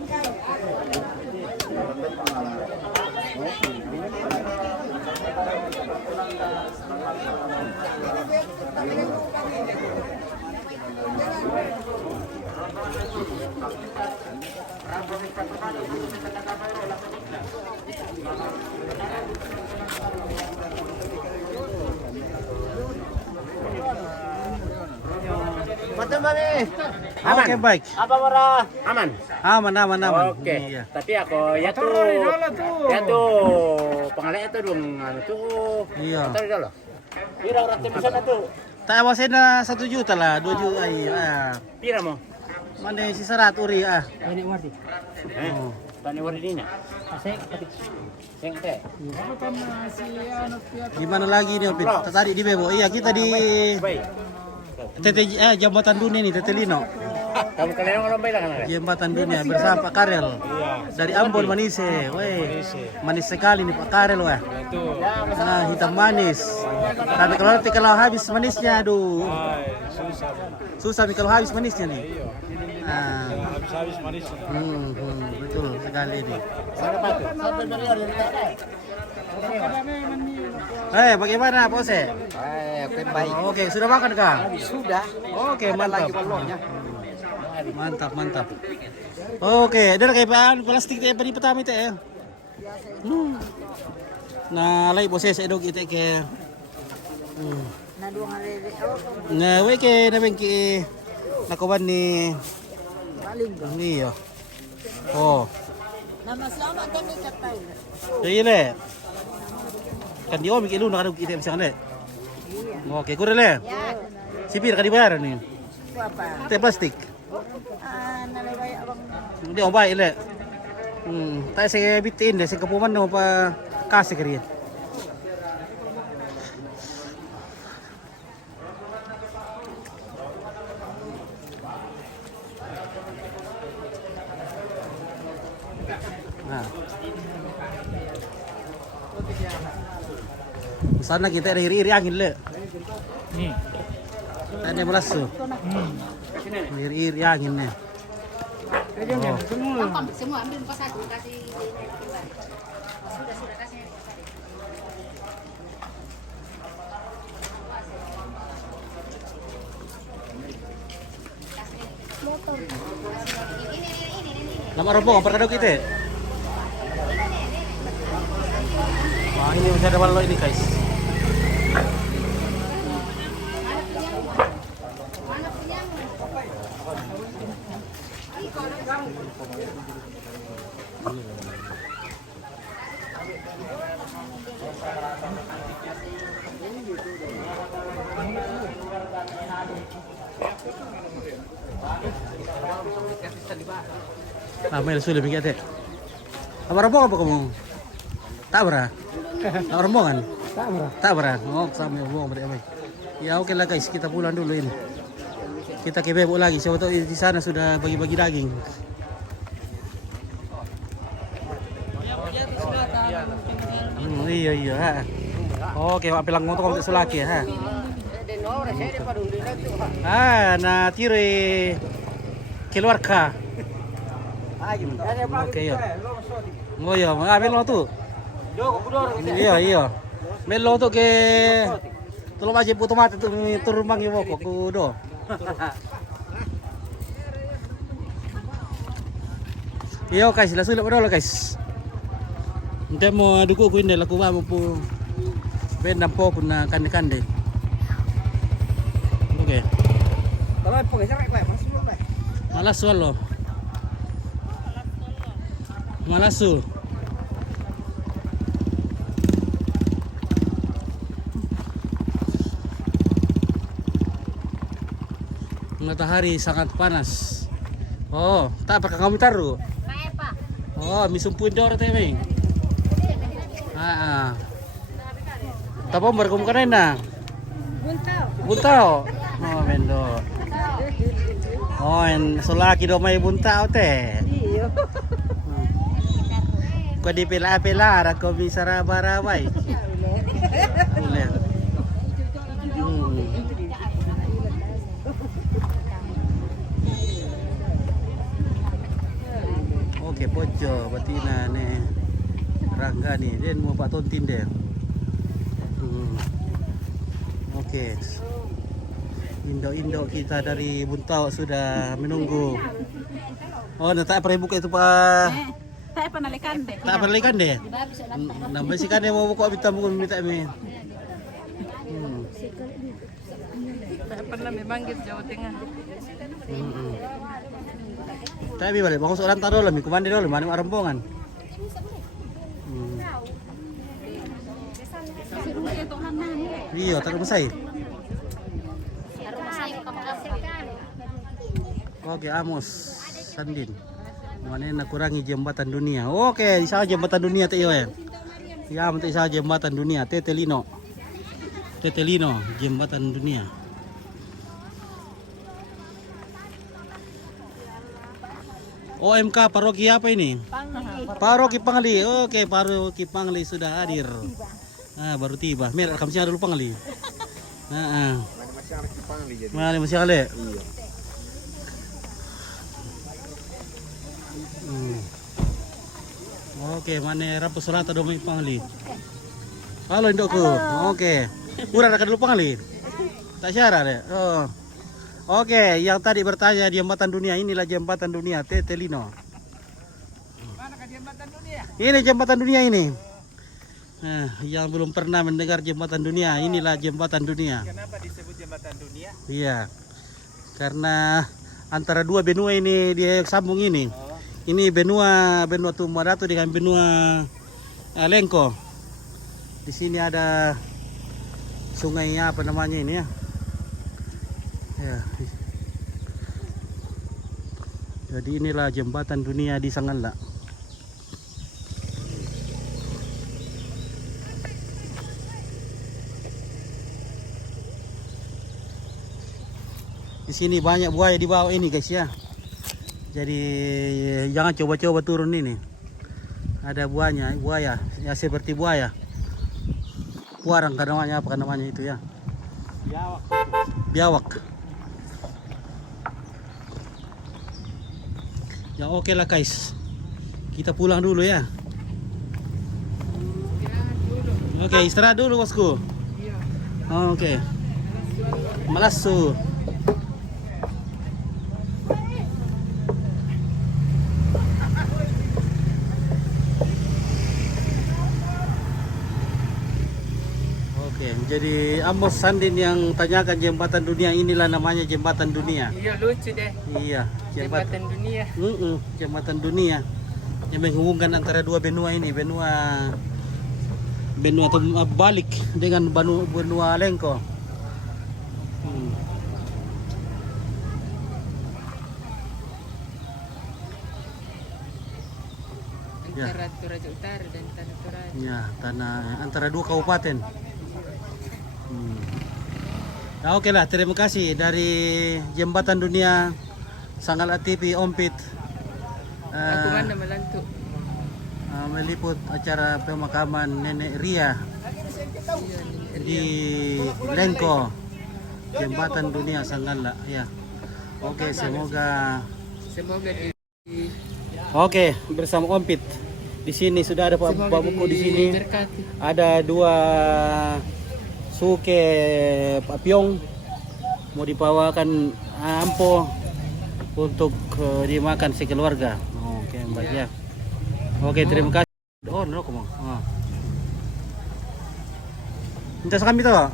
Aman. Oke, baik. Apa marah? Aman. Aman. Oke. Iya. Tapi aku ya tuh pengalih itu dong anu tuh. Iya. Tahu dulu. Pira orang bisa tuh. Tak awasin na 1 juta lah, 2 juta iya. Pira mo? Mana si 100 uri ah. Ini wardi. Oh. Tani wardi na. Sing teh. Gimana lagi nih Opit? Tadi di Bebo. Iya, kita di Jambatan Dunia nih, Tetelino. Kamu kalian orang baik lah kan? Jembatan Dunia bersama Pak Karel. Dari Ambon Manise. Weh. Manis sekali nih Pak Karel wah. Nah, hitam manis. Tapi kalau habis manisnya aduh. Susah nih kalau habis manisnya nih. Nah, habis manisnya. Betul sekali nih. Bagaimana Pose? Oke, baik. Oke, sudah makan kah? Sudah. Oke, mantap. Mantap. Oke, ada kayak plastik teh pani pertama teh. Nah, lai Pose saya dog ite ke. Na dua hari. Nah, we ke na bengki nakuban ni Paling ko. Iya. Oh. Nama selamat kami katay. Iya le. Kan dia mikir lu nak ada kita bisa kan le. Oke, kurang le. Sipir kan dibayar nih. Itu apa? Teh plastik. Nalaway abang. Dia om baik le. Tak saya bitin deh, saya kepuman no pa kasih kiri. Nah. Sana kita ada iri-iri angin le. Tadi belas tuh. Iri-iri angin nih. Semua ambil pas aku kasih. Sudah kasih. Motor. Lama rombongan perkadang kita. Wah, ini masih ada balok ini guys. Amel sudah mikir teh. Apa rombongan apa kamu? Tak berah. Tak rombongan. Tak berah. Oh, sama rombongan berarti Amel. Ya oke lah guys, kita pulang dulu ini. Kita ke Bebek lagi. Siapa tahu di sana sudah bagi-bagi daging. Iya. Oke, Pak pelang motor untuk selaki ha. Na tire keluarga. Oke yo. Oh yo, ambil lo tuh. Iya. Melo tuh ke tolong aja putu mati tuh turun mangi woko kudo. Iya guys, langsung berdoa guys. Nanti mau dukung ku ini laku mau pu benda po kuna kande. Oke. Kalau po geser kayak masuk lo kayak. Malas lo. Malasu. Matahari sangat panas. Oh, tak pakai kamu taruh. Oh, misumpuin dor temeng. Tapi berkum karena buntau. Oh, mendo. Oh, en solaki do may buntau teh. Iya. Kau di pela-pela, aku bisa raba-rabai. Boleh. Oke, pojo, betina nih, Rangga nih, dia mau Pak Tontin deh. Oke, Indo kita dari Buntau sudah menunggu. Oh, tak pernah buka itu Pak. Tak pernah likan deh. Tak pernah likan deh. Nambah sih kan yang mau buka minta mi. Tak pernah memang gitu Jawa Tengah. Tapi balik, bangku seorang taruh lah, kumandi dulu, mana rombongan. Iya, taruh masai. Oke, Amos, Sandin. Mana nak kurangi jembatan dunia. Oke, di sana jembatan dunia teh ya. Ya, untuk sana jembatan dunia, Tetelino, jembatan dunia. OMK paroki apa ini? Paroki Pangli. Oke, paroki Pangli sudah hadir. Baru tiba. Mer, kamu sih ada lupa Pangli. Mana masih ada? Iya. Oke, mana rapu selatan domi Pangli. Halo indokku. Oke. Kurang ada dulu Pangli. Tak syarah deh. Oh. Oke, yang tadi bertanya jembatan dunia, inilah jembatan dunia Tetelino. Manakah jembatan dunia? Ini jembatan dunia ini. Nah, yang belum pernah mendengar jembatan dunia, inilah jembatan dunia. Kenapa disebut jembatan dunia? Iya, karena antara dua benua ini dia sambung ini. Ini benua Tumaratu dengan benua Lengko. Di sini ada sungai apa namanya ini ya? Ya. Jadi inilah jembatan dunia di Sangala. Di sini banyak buaya di bawah ini guys ya. Jadi jangan coba-coba turun ini. Ada buaya ya seperti buaya. Puarang namanya apa namanya itu ya? Biawak. Ya oke lah guys. Kita pulang dulu ya. Oke, istirahat dulu bosku. Oke. Malasu. Jadi Amos Sandin yang tanyakan jembatan dunia, inilah namanya jembatan dunia. Iya lucu deh. Iya, Jembatan dunia. Jembatan dunia yang menghubungkan antara dua benua ini, benua balik dengan benua Lengko. Antara Toraja Utara dan Tanah Toraja. Ya, tanah antara dua kabupaten. Nah, oke lah, terima kasih dari Jembatan Dunia Sangal TV Ompit. Aku mana melantuk. Meliput acara pemakaman Nenek Ria di Lengko, Jembatan Dunia Sanggala. Ya, oke, semoga di Oke, bersama Ompit. Di sini sudah ada Pak Buku di sini. Ada dua suke papiong mau dibawakan ampo untuk dimakan sekeluarga. Oke, Mbak ya. Oke, terima kasih. Oh, no, kamu. Minta kami tuh.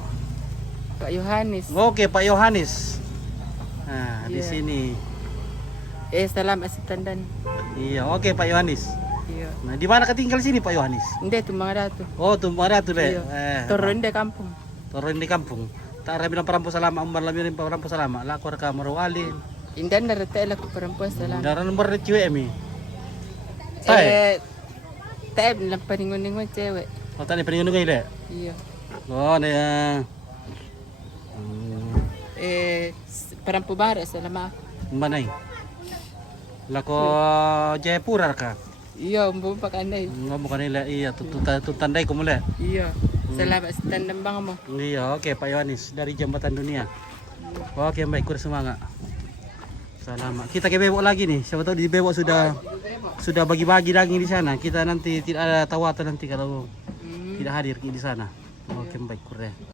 Pak Yohanes. Oke, Pak Yohanes. Nah, di sini. Selamat Sitandan. Iya, oke Pak Yohanes. Iya. Nah, di mana tinggal sini Pak Yohanes? Inde Tumbang Ratu. Oh, Tumbang Ratu deh. Turun di kampung. Turun di kampung. Tak ada bilang perampu selama, umbar lebih perampu selama. Laku reka marwali. Indan dari tele ku perempuan selama. Darah nomor cewek mi. Tae bilang paningon-ningon cewek. Oh, tadi peningun deh. Iya. Oh, dia. Perempuan barat selama. Mana ini? Lako Jayapura ka? Iya, umbo pakandai. Bukan nila, iya, tutandai ko mula. Iya. Selamat Sitandan bang mo. Iya, oke Pak Yohanes dari Jembatan Dunia. Oke, baik, kurang semangat. Selamat. Kita ke Bebok lagi nih. Siapa tahu di Bebok sudah bagi-bagi daging di sana. Kita nanti tidak ada tawatan nanti kalau tidak hadir di sana. Oke, baik, kurang.